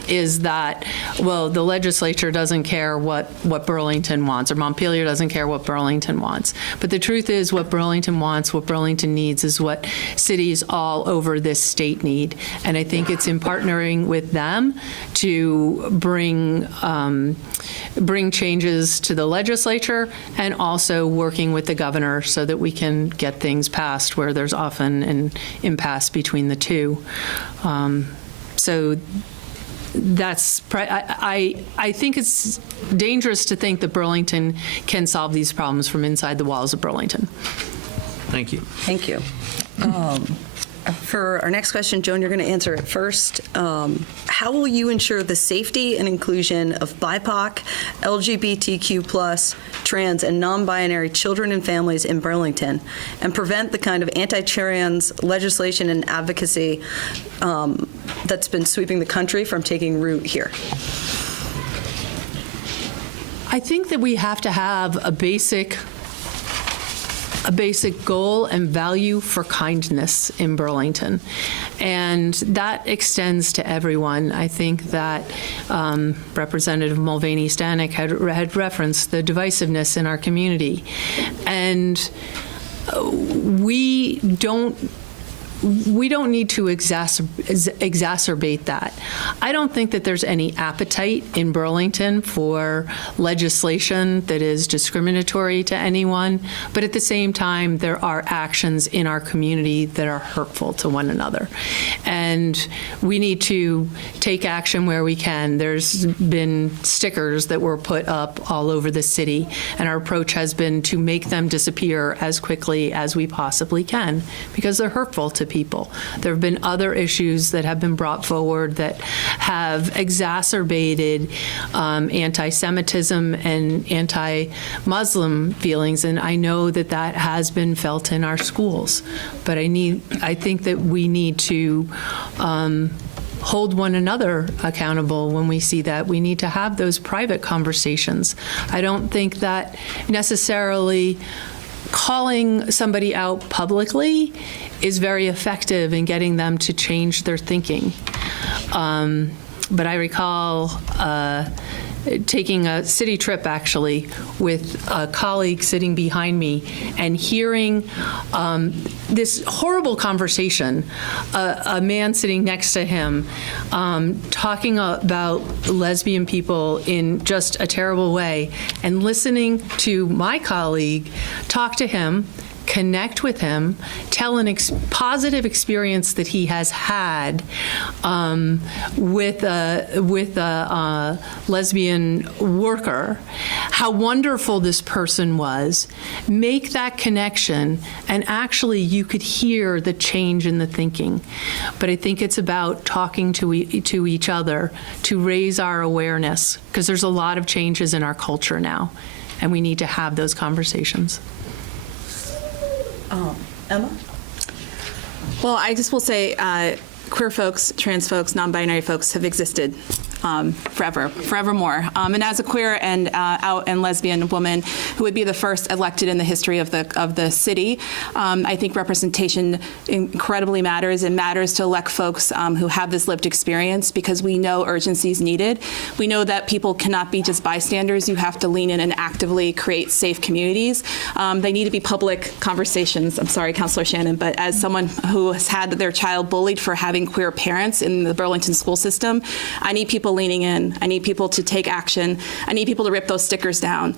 is that, well, the legislature doesn't care what Burlington wants, or Montpelier doesn't care what Burlington wants. But the truth is, what Burlington wants, what Burlington needs, is what cities all over this state need. And I think it's in partnering with them to bring changes to the legislature, and also working with the governor so that we can get things passed where there's often an impasse between the two. So that's, I think it's dangerous to think that Burlington can solve these problems from inside the walls of Burlington. Thank you. Thank you. For our next question, Joan, you're going to answer it first. How will you ensure the safety and inclusion of BIPOC, LGBTQ+, trans, and non-binary children and families in Burlington, and prevent the kind of anti-trans legislation and advocacy that's been sweeping the country from taking root here? I think that we have to have a basic goal and value for kindness in Burlington, and that extends to everyone. I think that Representative Mulvaney-Stanak had referenced the divisiveness in our community, and we don't need to exacerbate that. I don't think that there's any appetite in Burlington for legislation that is discriminatory to anyone, but at the same time, there are actions in our community that are hurtful to one another. And we need to take action where we can. There's been stickers that were put up all over the city, and our approach has been to make them disappear as quickly as we possibly can, because they're hurtful to people. There have been other issues that have been brought forward that have exacerbated anti-Semitism and anti-Muslim feelings, and I know that that has been felt in our schools. But I think that we need to hold one another accountable when we see that. We need to have those private conversations. I don't think that necessarily calling somebody out publicly is very effective in getting them to change their thinking. But I recall taking a city trip, actually, with a colleague sitting behind me and hearing this horrible conversation, a man sitting next to him talking about lesbian people in just a terrible way, and listening to my colleague talk to him, connect with him, tell a positive experience that he has had with a lesbian worker, how wonderful this person was, make that connection, and actually you could hear the change in the thinking. But I think it's about talking to each other to raise our awareness, because there's a lot of changes in our culture now, and we need to have those conversations. Emma? Well, I just will say, queer folks, trans folks, non-binary folks have existed forevermore. And as a queer and out and lesbian woman who would be the first elected in the history of the city, I think representation incredibly matters. It matters to elect folks who have this lived experience, because we know urgency is needed. We know that people cannot be just bystanders. You have to lean in and actively create safe communities. They need to be public conversations. I'm sorry, Councilor Shannon, but as someone who has had their child bullied for having queer parents in the Burlington school system, I need people leaning in. I need people to take action. I need people to rip those stickers down.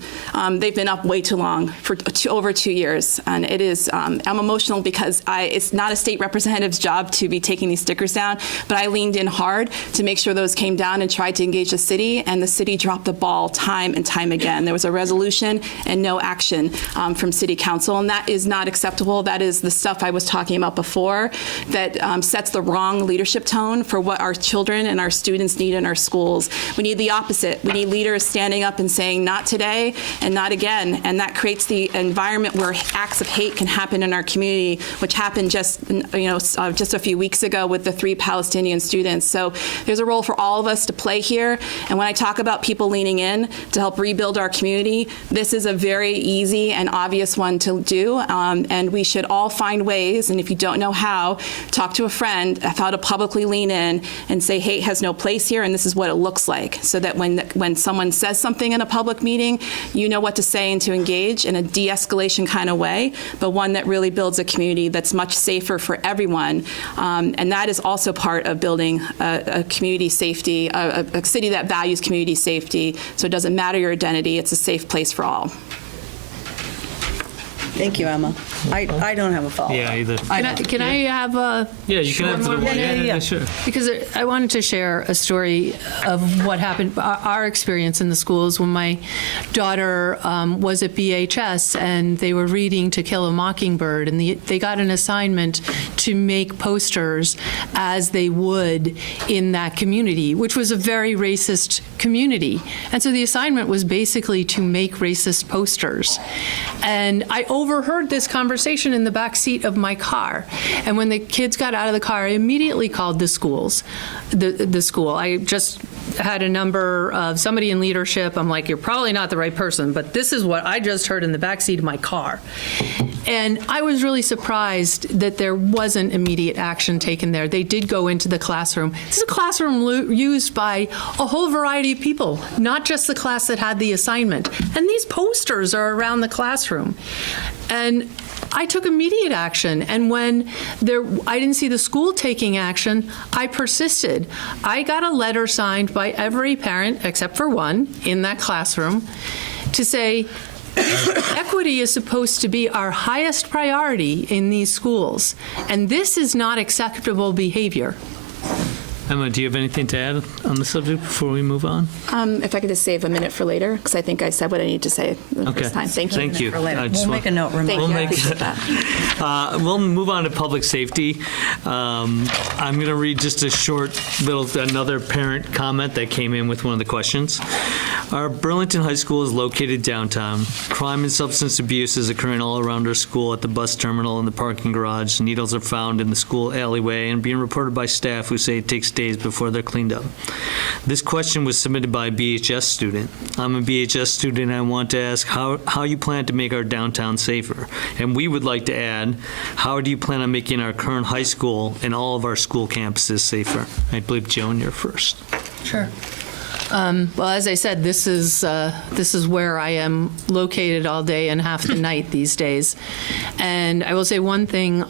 They've been up way too long, for over 2 years, and it is. I'm emotional because it's not a state representative's job to be taking these stickers down, but I leaned in hard to make sure those came down and tried to engage the city, and the city dropped the ball time and time again. There was a resolution and no action from City Council, and that is not acceptable. That is the stuff I was talking about before that sets the wrong leadership tone for what our children and our students need in our schools. We need the opposite. We need leaders standing up and saying, not today and not again, and that creates the environment where acts of hate can happen in our community, which happened just a few weeks ago with the 3 Palestinian students. So there's a role for all of us to play here, and when I talk about people leaning in to help rebuild our community, this is a very easy and obvious one to do, and we should all find ways, and if you don't know how, talk to a friend of how to publicly lean in and say hate has no place here, and this is what it looks like, so that when someone says something in a public meeting, you know what to say and to engage in a de-escalation kind of way, but one that really builds a community that's much safer for everyone, and that is also part of building a community safety, a city that values community safety, so it doesn't matter your identity, it's a safe place for all. Thank you, Emma. I don't have a follow-up. Yeah, either. Can I have a Yeah, you can have the one. Yeah. Sure. Because I wanted to share a story of what happened, our experience in the schools when my daughter was at BHS and they were reading To Kill a Mockingbird, and they got an assignment to make posters as they would in that community, which was a very racist community. And so the assignment was basically to make racist posters. And I overheard this conversation in the back seat of my car. And when the kids got out of the car, I immediately called the school. I just had a number of somebody in leadership. I'm like, you're probably not the right person, but this is what I just heard in the back seat of my car. And I was really surprised that there wasn't immediate action taken there. They did go into the classroom. This is a classroom used by a whole variety of people, not just the class that had the assignment. And these posters are around the classroom. And I took immediate action, and when I didn't see the school taking action, I persisted. I got a letter signed by every parent, except for one, in that classroom, to say, equity is supposed to be our highest priority in these schools, and this is not acceptable behavior. Emma, do you have anything to add on the subject before we move on? If I could just save a minute for later, because I think I said what I need to say the first time. Thank you. Thank you. For later. I just We'll want- make a note. Thank Remind you. I make- appreciate that. We'll move on to public safety. I'm going to read just a short another parent comment that came in with one of the questions. Our Burlington High School is located downtown. Crime and substance abuse is occurring all around our school, at the bus terminal and the parking garage. Needles are found in the school alleyway and being reported by staff who say it takes days before they're cleaned up. This question was submitted by a BHS student. I'm a BHS student, and I want to ask how you plan to make our downtown safer. And we would like to add, how do you plan on making our current high school and all of our school campuses safer? I believe, Joan, you're first. Sure. Well, as I said, this is where I am located all day and half the night these days. And I will say one thing,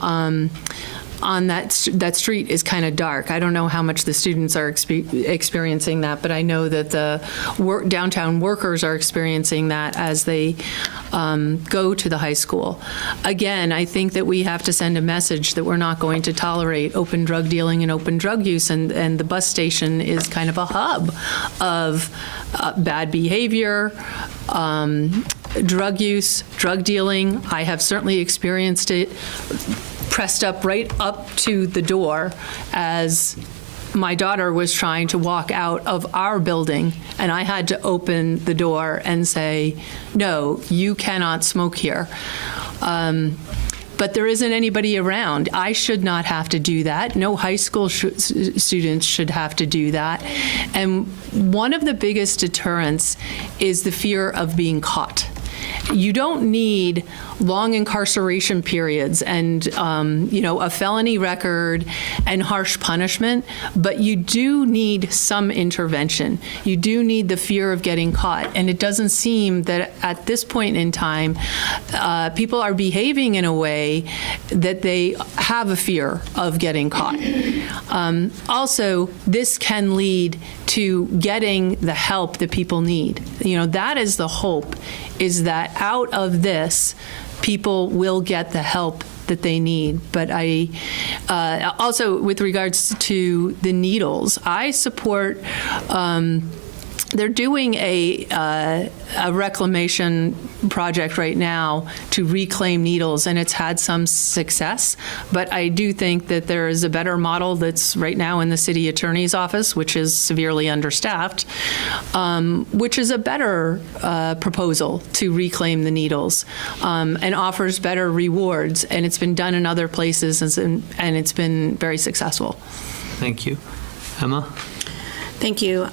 on that street is kind of dark. I don't know how much the students are experiencing that, but I know that the downtown workers are experiencing that as they go to the high school. Again, I think that we have to send a message that we're not going to tolerate open drug dealing and open drug use, and the bus station is kind of a hub of bad behavior, drug use, drug dealing. I have certainly experienced it pressed up right up to the door as my daughter was trying to walk out of our building, and I had to open the door and say, no, you cannot smoke here. but there isn't anybody around. I should not have to do that. No high school students should have to do that. And one of the biggest deterrents is the fear of being caught. You don't need long incarceration periods and, a felony record and harsh punishment, but you do need some intervention. You do need the fear of getting caught. And it doesn't seem that at this point in time, people are behaving in a way that they have a fear of getting caught. Also, this can lead to getting the help that people need. That is the hope, is that out of this, people will get the help that they need. But I also, with regards to the needles, I support. They're doing a reclamation project right now to reclaim needles, and it's had some success. But I do think that there is a better model that's right now in the city attorney's office, which is severely understaffed, which is a better proposal to reclaim the needles and offers better rewards. And it's been done in other places, and it's been very successful. Thank you. Emma? Thank you.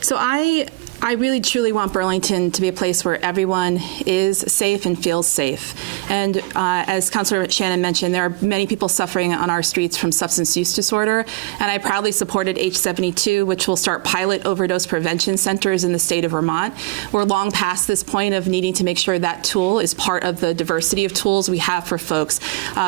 So I really truly want Burlington to be a place where everyone is safe and feels safe. And as Councilor Shannon mentioned, there are many people suffering on our streets from substance use disorder. And I proudly supported H72, which will start pilot overdose prevention centers in the state of Vermont. We're long past this point of needing to make sure that tool is part of the diversity of tools we have for folks.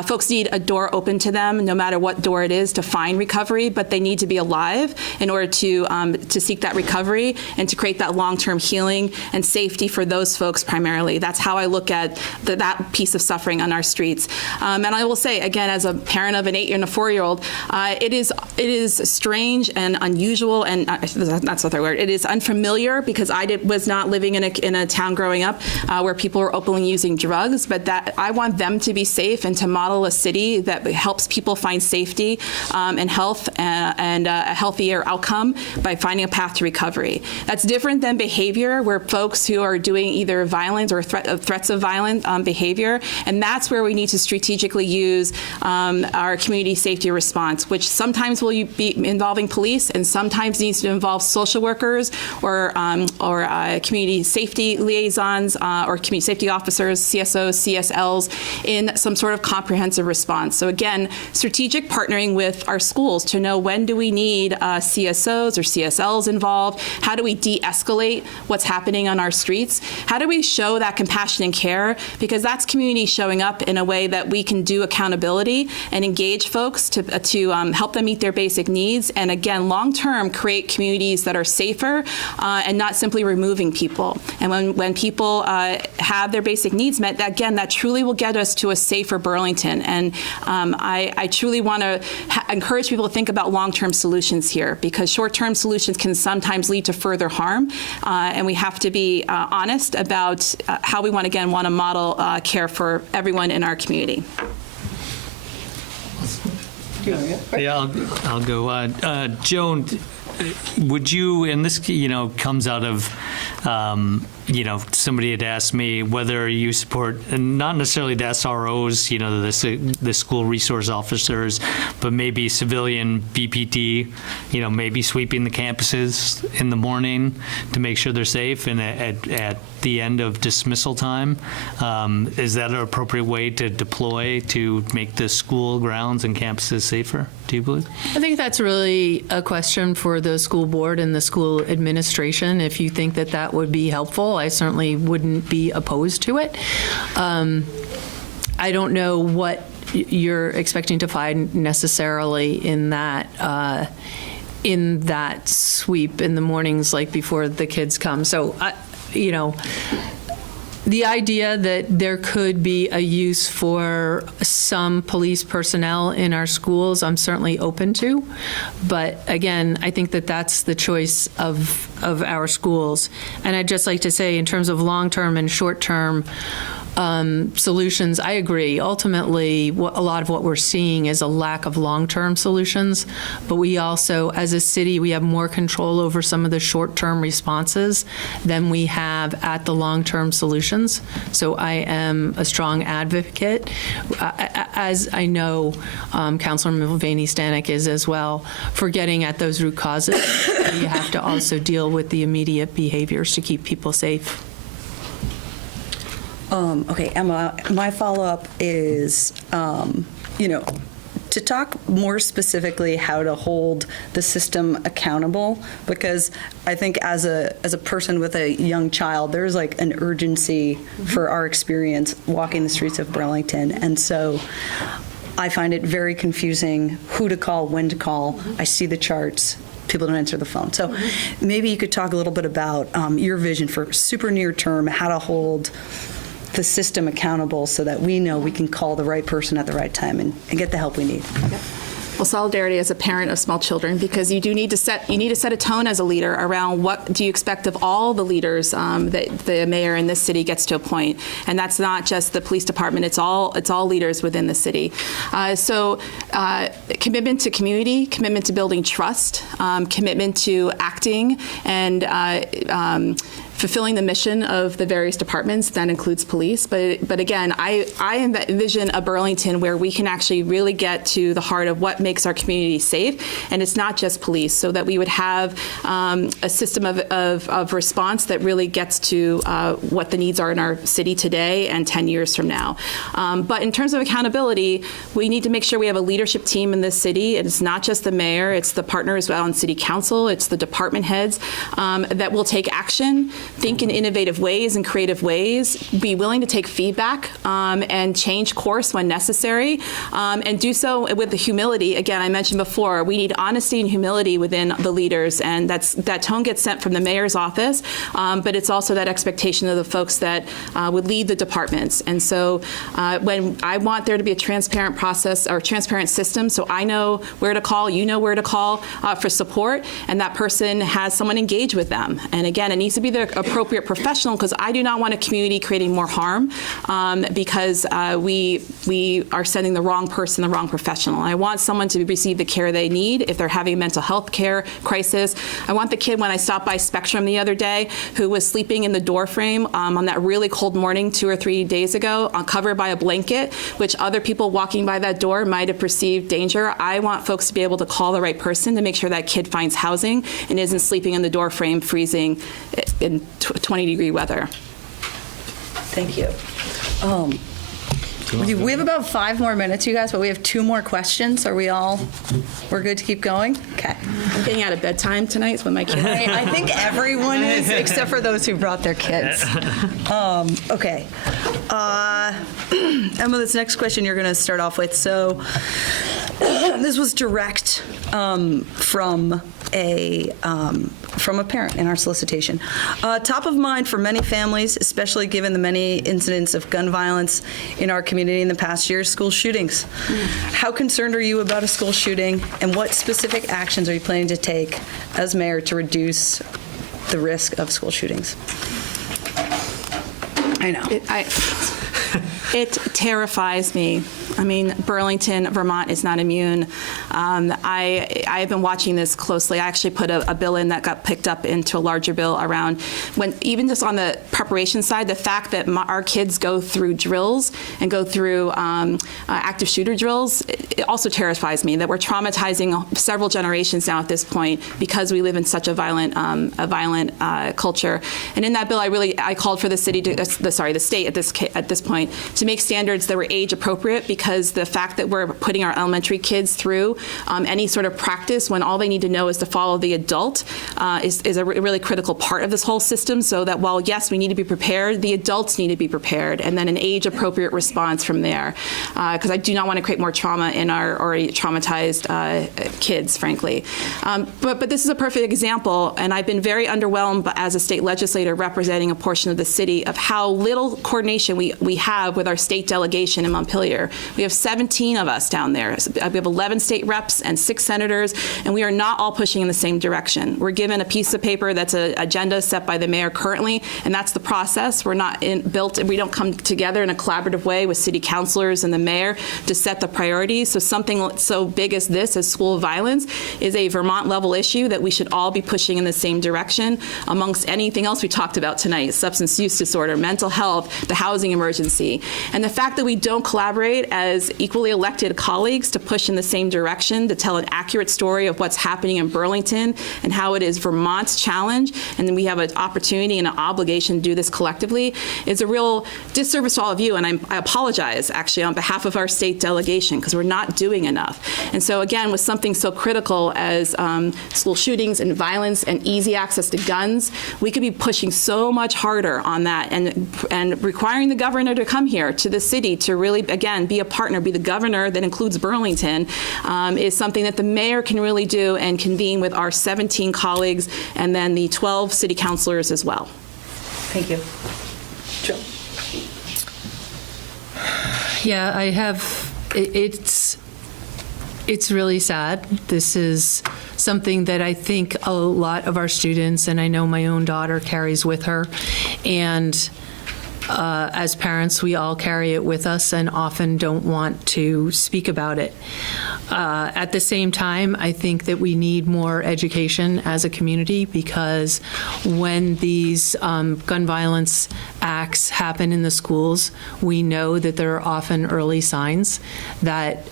Folks need a door open to them, no matter what door it is, to find recovery, but they need to be alive in order to seek that recovery and to create that long-term healing and safety for those folks primarily. That's how I look at that piece of suffering on our streets. And I will say, again, as a parent of an 8 and a 4-year-old, it is strange and unusual, and that's not the word. It is unfamiliar because I was not living in a town growing up where people were openly using drugs, but that I want them to be safe and to model a city that helps people find safety and health and a healthier outcome by finding a path to recovery. That's different than behavior where folks who are doing either violence or threats of violent behavior, and that's where we need to strategically use our community safety response, which sometimes will be involving police and sometimes needs to involve social workers or community safety liaisons or community safety officers, CSOs, CSLs, in some sort of comprehensive response. So again, strategic partnering with our schools to know when do we need CSOs or CSLs involved, how do we de-escalate what's happening on our streets, how do we show that compassion and care, because that's community showing up in a way that we can do accountability and engage folks to help them meet their basic needs, and again, long-term create communities that are safer and not simply removing people. And when people have their basic needs met, that truly will get us to a safer Burlington. And I truly want to encourage people to think about long-term solutions here, because short-term solutions can sometimes lead to further harm, and we have to be honest about how we want to model care for everyone in our community. Yeah, I'll go. Joan, would you, and this, comes out of, somebody had asked me whether you support, and not necessarily the SROs, the school resource officers, but maybe civilian BPD, maybe sweeping the campuses in the morning to make sure they're safe, and at the end of dismissal time. Is that an appropriate way to deploy to make the school grounds and campuses safer, do you believe? I think that's really a question for the school board and the school administration. If you think that that would be helpful, I certainly wouldn't be opposed to it. I don't know what you're expecting to find necessarily in that sweep in the mornings, like before the kids come. So, the idea that there could be a use for some police personnel in our schools, I'm certainly open to. But again, I think that that's the choice of our schools. And I'd just like to say, in terms of long-term and short-term, solutions, I agree. Ultimately, a lot of what we're seeing is a lack of long-term solutions, but we also, as a city, we have more control over some of the short-term responses than we have at the long-term solutions. So I am a strong advocate, as I know Councilor Mulvaney-Stanak is as well, for getting at those root causes. You have to also deal with the immediate behaviors to keep people safe. Okay, Emma, my follow-up is, to talk more specifically how to hold the system accountable, because I think as a person with a young child, there's like an urgency for our experience walking the streets of Burlington. And so I find it very confusing who to call, when to call. I see the charts. People don't answer the phone. So maybe you could talk a little bit about your vision for super near term, how to hold the system accountable so that we know we can call the right person at the right time and get the help we need. Well, solidarity as a parent of small children, because you need to set a tone as a leader around what do you expect of all the leaders that the mayor in this city gets to appoint, and that's not just the police department. It's all leaders within the city. So commitment to community, commitment to building trust, commitment to acting and fulfilling the mission of the various departments. That includes police. But again, I envision a Burlington where we can actually really get to the heart of what makes our community safe, and it's not just police, so that we would have a system of response that really gets to what the needs are in our city today and 10 years from now. But in terms of accountability, we need to make sure we have a leadership team in this city. And it's not just the mayor, it's the partners on city council, it's the department heads that will take action, think in innovative ways and creative ways, be willing to take feedback and change course when necessary, and do so with the humility. Again, I mentioned before, we need honesty and humility within the leaders, and that tone gets sent from the mayor's office, but it's also that expectation of the folks that would lead the departments. And so when I want there to be a transparent process or transparent system, so I know where to call, you know where to call for support, and that person has someone engage with them. And again, it needs to be the appropriate professional, because I do not want a community creating more harm because we are sending the wrong person, the wrong professional. I want someone to receive the care they need if they're having a mental health care crisis. I want the kid, when I stopped by Spectrum the other day, who was sleeping in the door frame on that really cold morning 2 or 3 days ago, covered by a blanket, which other people walking by that door might have perceived danger. I want folks to be able to call the right person to make sure that kid finds housing and isn't sleeping in the door frame freezing in 20-degree weather. Thank you. We have about 5 more minutes, you guys, but we have 2 more questions. Are we're good to keep going? Okay. I'm getting out of bedtime tonight. It's when my kids. I think everyone is, except for those who brought their kids. Okay. Emma, this next question you're going to start off with. So this was direct from a parent in our solicitation. Top of mind for many families, especially given the many incidents of gun violence in our community in the past year, school shootings. How concerned are you about a school shooting, and what specific actions are you planning to take as mayor to reduce the risk of school shootings? I know. It terrifies me. I mean, Burlington, Vermont is not immune. I have been watching this closely. I actually put a bill in that got picked up into a larger bill around when, even just on the preparation side, the fact that our kids go through drills and go through active shooter drills, it also terrifies me that we're traumatizing several generations now at this point because we live in such a violent culture. And in that bill, I called for the city to, the state at this point to make standards that were age appropriate, because the fact that we're putting our elementary kids through any sort of practice when all they need to know is to follow the adult is a really critical part of this whole system, so that while, yes, we need to be prepared, the adults need to be prepared, and then an age-appropriate response from there. Because I do not want to create more trauma in our already traumatized kids, frankly. But this is a perfect example, and I've been very underwhelmed as a state legislator representing a portion of the city of how little coordination we have with with our state delegation in Montpelier. We have 17 of us down there. We have 11 state reps and 6 senators, and we are not all pushing in the same direction. We're given a piece of paper that's an agenda set by the mayor currently, and that's the process. We're not we don't come together in a collaborative way with city councilors and the mayor to set the priorities. So something so big as this, as school violence, is a Vermont-level issue that we should all be pushing in the same direction amongst anything else we talked about tonight: substance use disorder, mental health, the housing emergency. And the fact that we don't collaborate as equally elected colleagues to push in the same direction, to tell an accurate story of what's happening in Burlington and how it is Vermont's challenge, and then we have an opportunity and an obligation to do this collectively, is a real disservice to all of you. And I apologize, actually, on behalf of our state delegation, because we're not doing enough. And so, again, with something so critical as school shootings and violence and easy access to guns, we could be pushing so much harder on that, and requiring the governor to come here to the city to really, again, be a partner, be the governor that includes Burlington, is something that the mayor can really do and convene with our 17 colleagues and then the 12 city councilors as well. Thank you. Joan. Yeah, I have, it's really sad. This is something that I think a lot of our students, and I know my own daughter, carries with her. And as parents, we all carry it with us and often don't want to speak about it. At the same time, I think that we need more education as a community, because when these gun violence acts happen in the schools, we know that there are often early signs that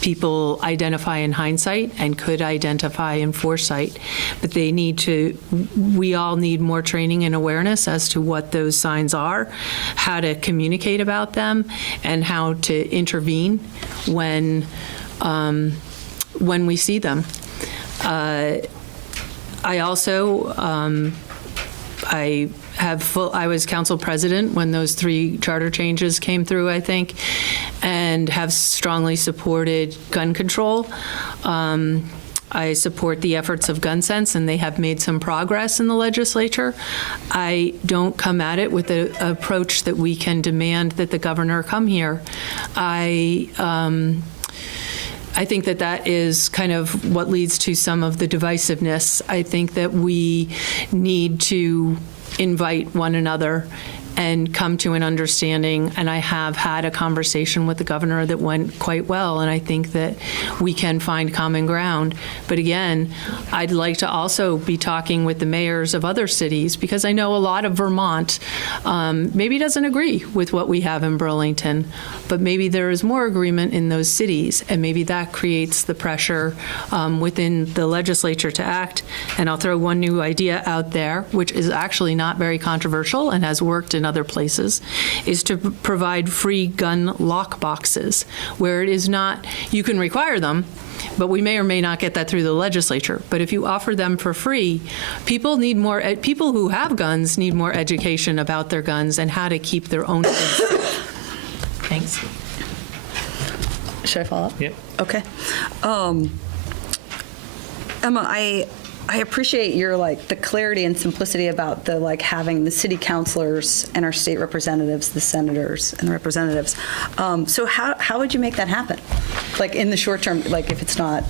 people identify in hindsight and could identify in foresight, but we all need more training and awareness as to what those signs are, how to communicate about them, and how to intervene when we see them. I also, I was council president when those 3 charter changes came through, I think, and have strongly supported gun control. I support the efforts of Gun Sense, and they have made some progress in the legislature. I don't come at it with the approach that we can demand that the governor come here. I think that is kind of what leads to some of the divisiveness. I think that we need to invite one another and come to an understanding, and I have had a conversation with the governor that went quite well, and I think that we can find common ground. But again, I'd like to also be talking with the mayors of other cities, because I know a lot of Vermont maybe doesn't agree with what we have in Burlington, but maybe there is more agreement in those cities, and maybe that creates the pressure within the legislature to act. And I'll throw one new idea out there, which is actually not very controversial and has worked in other places, is to provide free gun lock boxes, where it is not, you can require them, but we may or may not get that through the legislature. But if you offer them for free, people who have guns need more education about their guns and how to keep their own guns safe. Thanks. Should I follow up? Yep. Okay. Emma, I appreciate your the clarity and simplicity about the having the city councilors and our state representatives, the senators and the representatives. So how would you make that happen? In the short term, if it's not.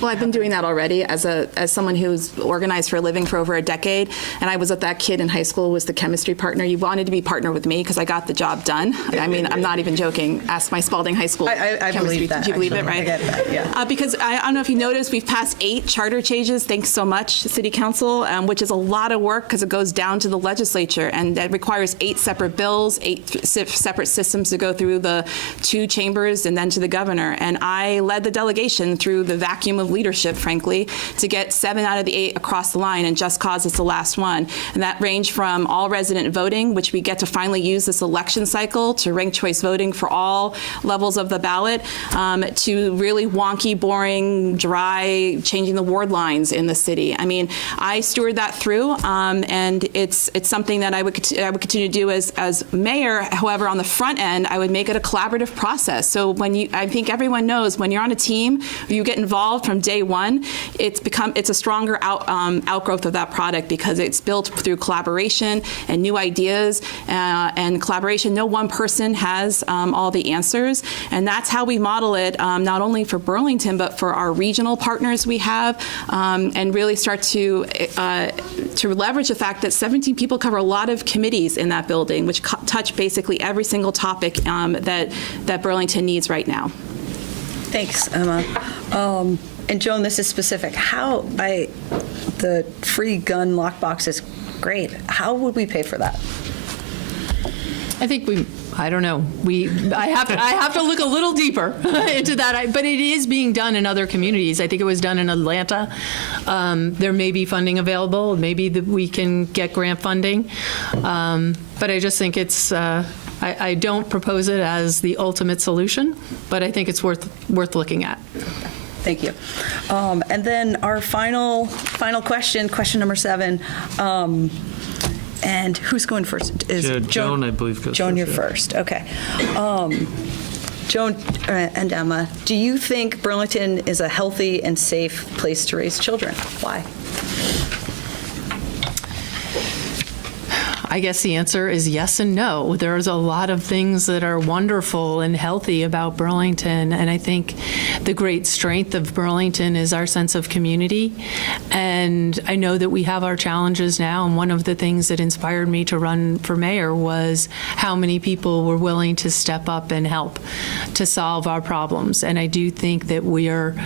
Well, I've been doing that already as someone who's organized for a living for over a decade, and I was with that kid in high school, was the chemistry partner. You wanted to be partner with me because I got the job done. I mean, I'm not even joking. Ask my Spalding High School I chemistry. believe that. Did you believe it, actually. right? I get that, yeah. Because I don't know if you noticed, we've passed 8 charter changes. Thanks so much, City Council, which is a lot of work because it goes down to the legislature, and that requires 8 separate bills, 8 separate systems to go through the 2 chambers and then to the governor. And I led the delegation through the vacuum of leadership, frankly, to get 7 out of the 8 across the line, and Just Cause is the last one. And that ranged from all resident voting, which we get to finally use this election cycle to ranked choice voting for all levels of the ballot, to really wonky, boring, dry, changing the ward lines in the city. I mean, I steward that through, and it's something that I would continue to do as mayor. However, on the front end, I would make it a collaborative process. So I think everyone knows when you're on a team, you get involved from day one, it's a stronger outgrowth of that product because it's built through collaboration and new ideas and collaboration. No one person has all the answers, and that's how we model it, not only for Burlington, but for our regional partners we have, and really start to leverage the fact that 17 people cover a lot of committees in that building, which touch basically every single topic that Burlington needs right now. Thanks, Emma. And Joan, this is specific. The free gun lockbox is great. How would we pay for that? I think I don't know. I have to look a little deeper into that. But it is being done in other communities. I think it was done in Atlanta. There may be funding available. Maybe we can get grant funding. But I just think it's. I don't propose it as the ultimate solution, but I think it's worth looking at. Thank you. And then our final question number 7. And who's going first? Is Joan, I believe, goes Joan, first. you're first. Okay. Joan and Emma, do you think Burlington is a healthy and safe place to raise children? Why? I guess the answer is yes and no. There's a lot of things that are wonderful and healthy about Burlington, and I think the great strength of Burlington is our sense of community. And I know that we have our challenges now, and one of the things that inspired me to run for mayor was how many people were willing to step up and help to solve our problems. And I do think that we're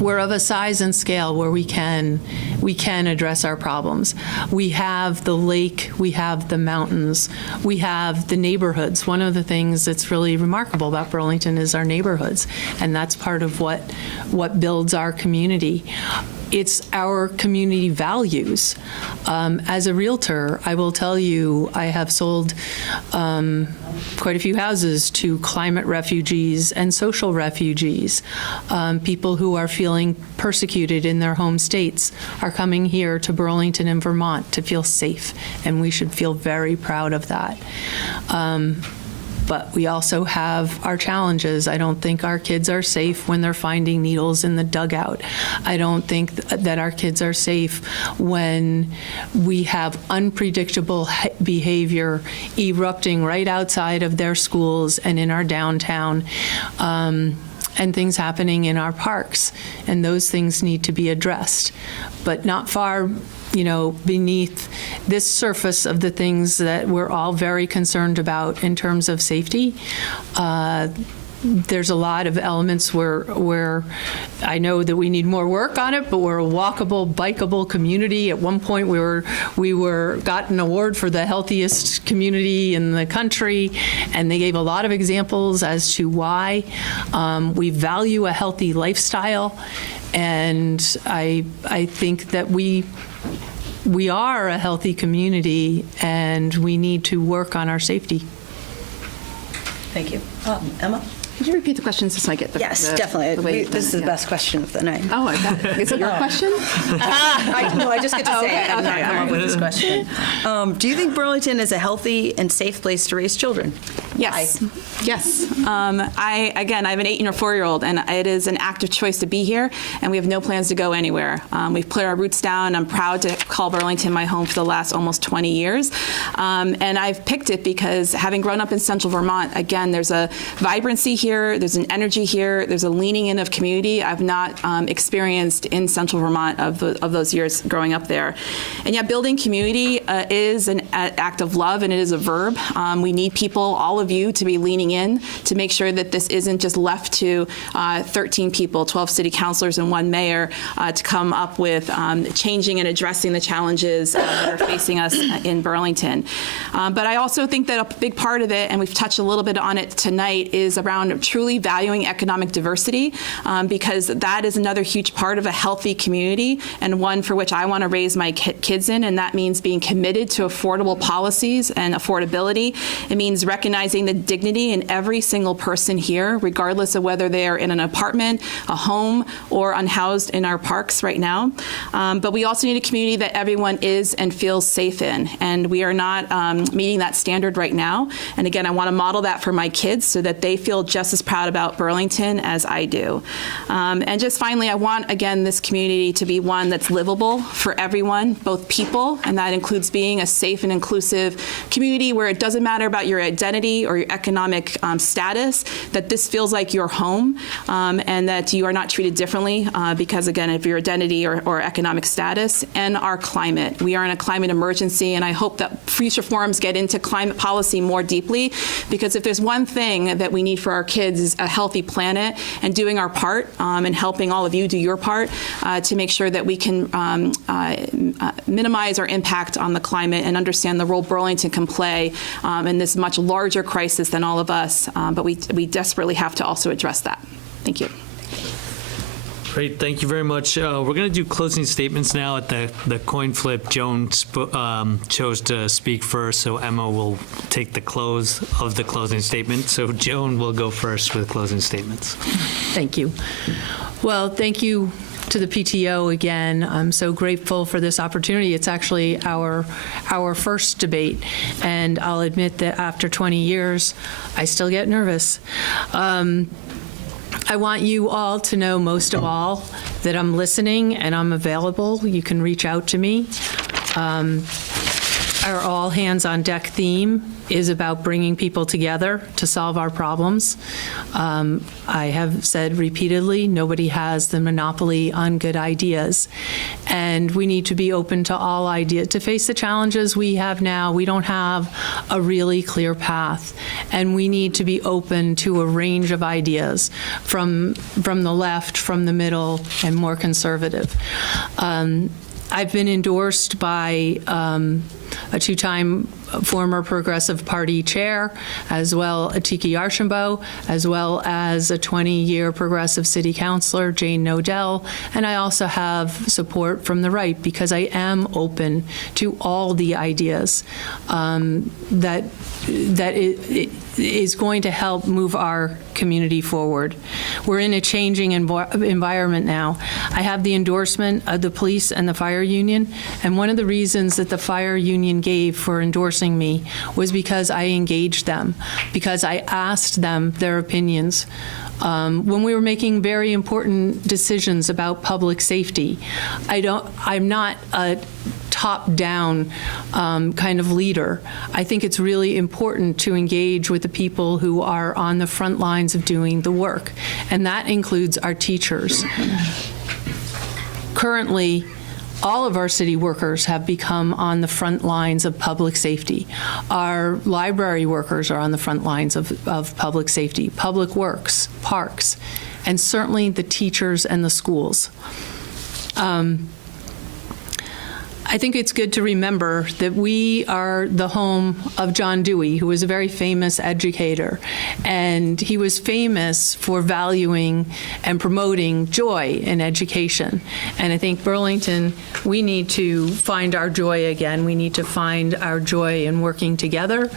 of a size and scale where we can address our problems. We have the lake, we have the mountains, we have the neighborhoods. One of the things that's really remarkable about Burlington is our neighborhoods, and that's part of what builds our community. It's our community values. As a realtor, I will tell you, I have sold quite a few houses to climate refugees and social refugees. People who are feeling persecuted in their home states are coming here to Burlington and Vermont to feel safe, and we should feel very proud of that. But we also have our challenges. I don't think our kids are safe when they're finding needles in the dugout. I don't think that our kids are safe when we have unpredictable behavior erupting right outside of their schools and in our downtown. And things happening in our parks, and those things need to be addressed. But not far, beneath this surface of the things that we're all very concerned about in terms of safety, there's a lot of elements where I know that we need more work on it, but we're a walkable, bikeable community. At one point, we got an award for the healthiest community in the country, and they gave a lot of examples as to why we value a healthy lifestyle. And I think that we are a healthy community, and we need to work on our safety. Thank you. Emma? Could you repeat the question so I get the Yes, definitely. This is the best question of the night. Oh, I got it. Is it your question? I just get to say it. I'm not come up with this question. Do you think Burlington is a healthy and safe place to raise children? Yes. Why? Yes. I have an 8 and a 4-year-old, and it is an active choice to be here, and we have no plans to go anywhere. We've put our roots down. I'm proud to call Burlington my home for the last almost 20 years. And I've picked it because having grown up in central Vermont, again, there's a vibrancy here, there's an energy here, there's a leaning in of community I've not experienced in central Vermont of those years growing up there. And yet building community is an act of love, and it is a verb. We need people, all of you, to be leaning in to make sure that this isn't just left to 13 people, 12 city councilors and 1 mayor to come up with changing and addressing the challenges that are facing us in Burlington. But I also think that a big part of it, and we've touched a little bit on it tonight, is around truly valuing economic diversity, because that is another huge part of a healthy community, and one for which I want to raise my kids in, and that means being committed to affordable policies and affordability. It means recognizing respecting the dignity in every single person here, regardless of whether they are in an apartment, a home, or unhoused in our parks right now. But we also need a community that everyone is and feels safe in, and we are not meeting that standard right now. And again, I want to model that for my kids so that they feel just as proud about Burlington as I do. And just finally, I want, again, this community to be one that's livable for everyone, both people, and that includes being a safe and inclusive community where it doesn't matter about your identity or your economic status, that this feels like your home, and that you are not treated differently because, again, of your identity or economic status, and our climate. We are in a climate emergency, and I hope that future forums get into climate policy more deeply, because if there's one thing that we need for our kids is a healthy planet and doing our part and helping all of you do your part to make sure that we can minimize our impact on the climate and understand the role Burlington can play in this much larger crisis than all of us. But we desperately have to also address that. Thank you. Great, thank you very much. We're going to do closing statements now. At the coin flip, Joan chose to speak first, so Emma will take the close of the closing statement. So Joan will go first with closing statements. Thank you. Well, thank you to the PTO again. I'm so grateful for this opportunity. It's actually our first debate, and I'll admit that after 20 years, I still get nervous. I want you all to know, most of all, that I'm listening and I'm available. You can reach out to me. Our all hands on deck theme is about bringing people together to solve our problems. I have said repeatedly, nobody has the monopoly on good ideas. And we need to be open to all ideas. To face the challenges we have now, we don't have a really clear path. And we need to be open to a range of ideas from the left, from the middle, and more conservative. I've been endorsed by a two-time former Progressive Party chair, as well Atiki Archambault, as well as a 20-year Progressive City Councilor, Jane Nodell, and I also have support from the right because I am open to all the ideas that it is going to help move our community forward. We're in a changing environment now. I have the endorsement of the police and the fire union, and one of the reasons that the fire union gave for endorsing me was because I engaged them, because I asked them their opinions. When we were making very important decisions about public safety, I'm not a top-down kind of leader. I think it's really important to engage with the people who are on the front lines of doing the work, and that includes our teachers. Currently, all of our city workers have become on the front lines of public safety. Our library workers are on the front lines of public safety, public works, parks, and certainly the teachers and the schools. I think it's good to remember that we are the home of John Dewey, who was a very famous educator, and he was famous for valuing and promoting joy in education. And I think Burlington, we need to find our joy again. We need to find our joy in working together,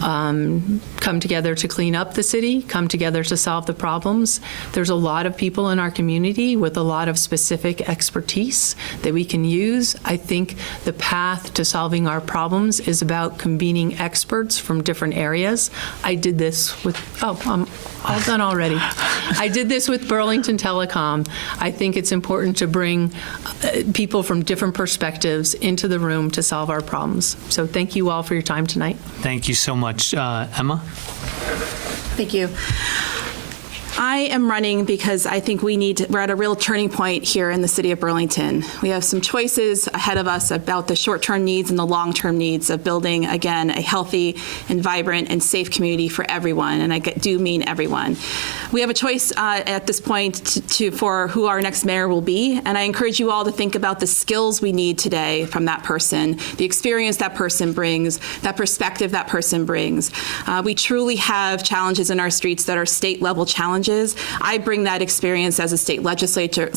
come together to clean up the city, come together to solve the problems. There's a lot of people in our community with a lot of specific expertise that we can use. I think the path to solving our problems is about convening experts from different areas. I did this with, I'm all done already. I did this with Burlington Telecom. I think it's important to bring people from different perspectives into the room to solve our problems. So thank you all for your time tonight. Thank you so much. Emma? Thank you. I am running because I think we're at a real turning point here in the city of Burlington. We have some choices ahead of us about the short-term needs and the long-term needs of building, again, a healthy and vibrant and safe community for everyone, and I do mean everyone. We have a choice at this point for who our next mayor will be, and I encourage you all to think about the skills we need today from that person, the experience that person brings, that perspective that person brings. We truly have challenges in our streets that are state-level challenges, challenges. I bring that experience as a state legislator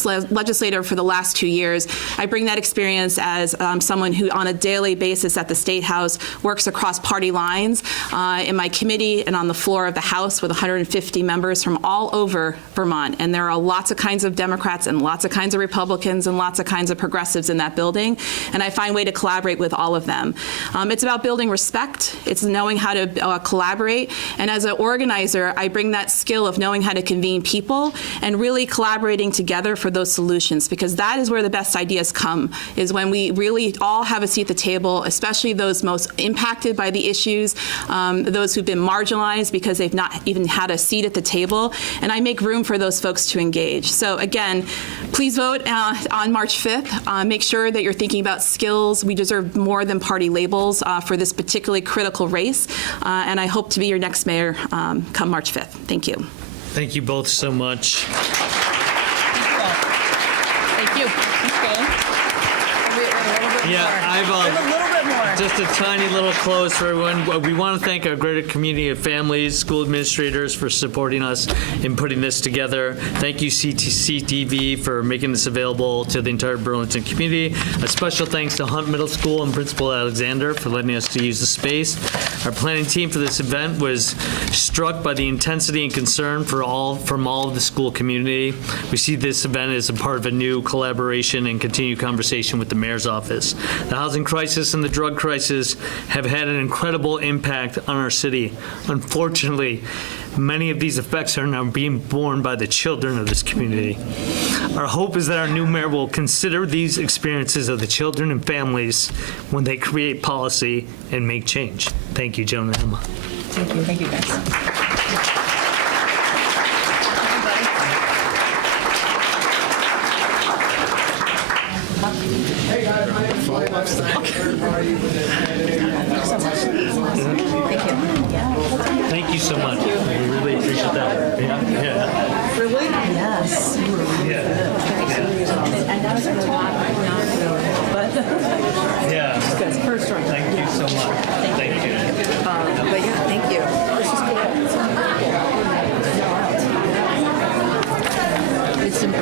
for the last 2 years. I bring that experience as someone who on a daily basis at the State House works across party lines in my committee and on the floor of the House with 150 members from all over Vermont. And there are lots of kinds of Democrats and lots of kinds of Republicans and lots of kinds of progressives in that building. And I find a way to collaborate with all of them. It's about building respect. It's knowing how to collaborate. And as an organizer, I bring that skill of knowing how to convene people and really collaborating together for those solutions, because that is where the best ideas come, is when we really all have a seat at the table, especially those most impacted by the issues, those who've been marginalized because they've not even had a seat at the table. And I make room for those folks to engage. So again, please vote on March 5th. Make sure that you're thinking about skills. We deserve more than party labels for this particularly critical race. And I hope to be your next mayor come March 5th. Thank you. Thank you both so much. Thank you. Just a tiny little close for everyone. We want to thank our greater community of families, school administrators for supporting us in putting this together. Thank you, CTV, for making this available to the entire Burlington community. A special thanks to Hunt Middle School and Principal Alexander for letting us to use the space. Our planning team for this event was struck by the intensity and concern from all of the school community. We see this event as a part of a new collaboration and continued conversation with the mayor's office. The housing crisis and the drug crisis have had an incredible impact on our city. Unfortunately, many of these effects are now being borne by the children of this community. Our hope is that our new mayor will consider these experiences of the children and families when they create policy and make change. Thank you, Joan and Emma. Thank you. Thank you, guys. Thank you so much. We really appreciate that. Yeah. Really? Yes. Yeah. Thank you so much.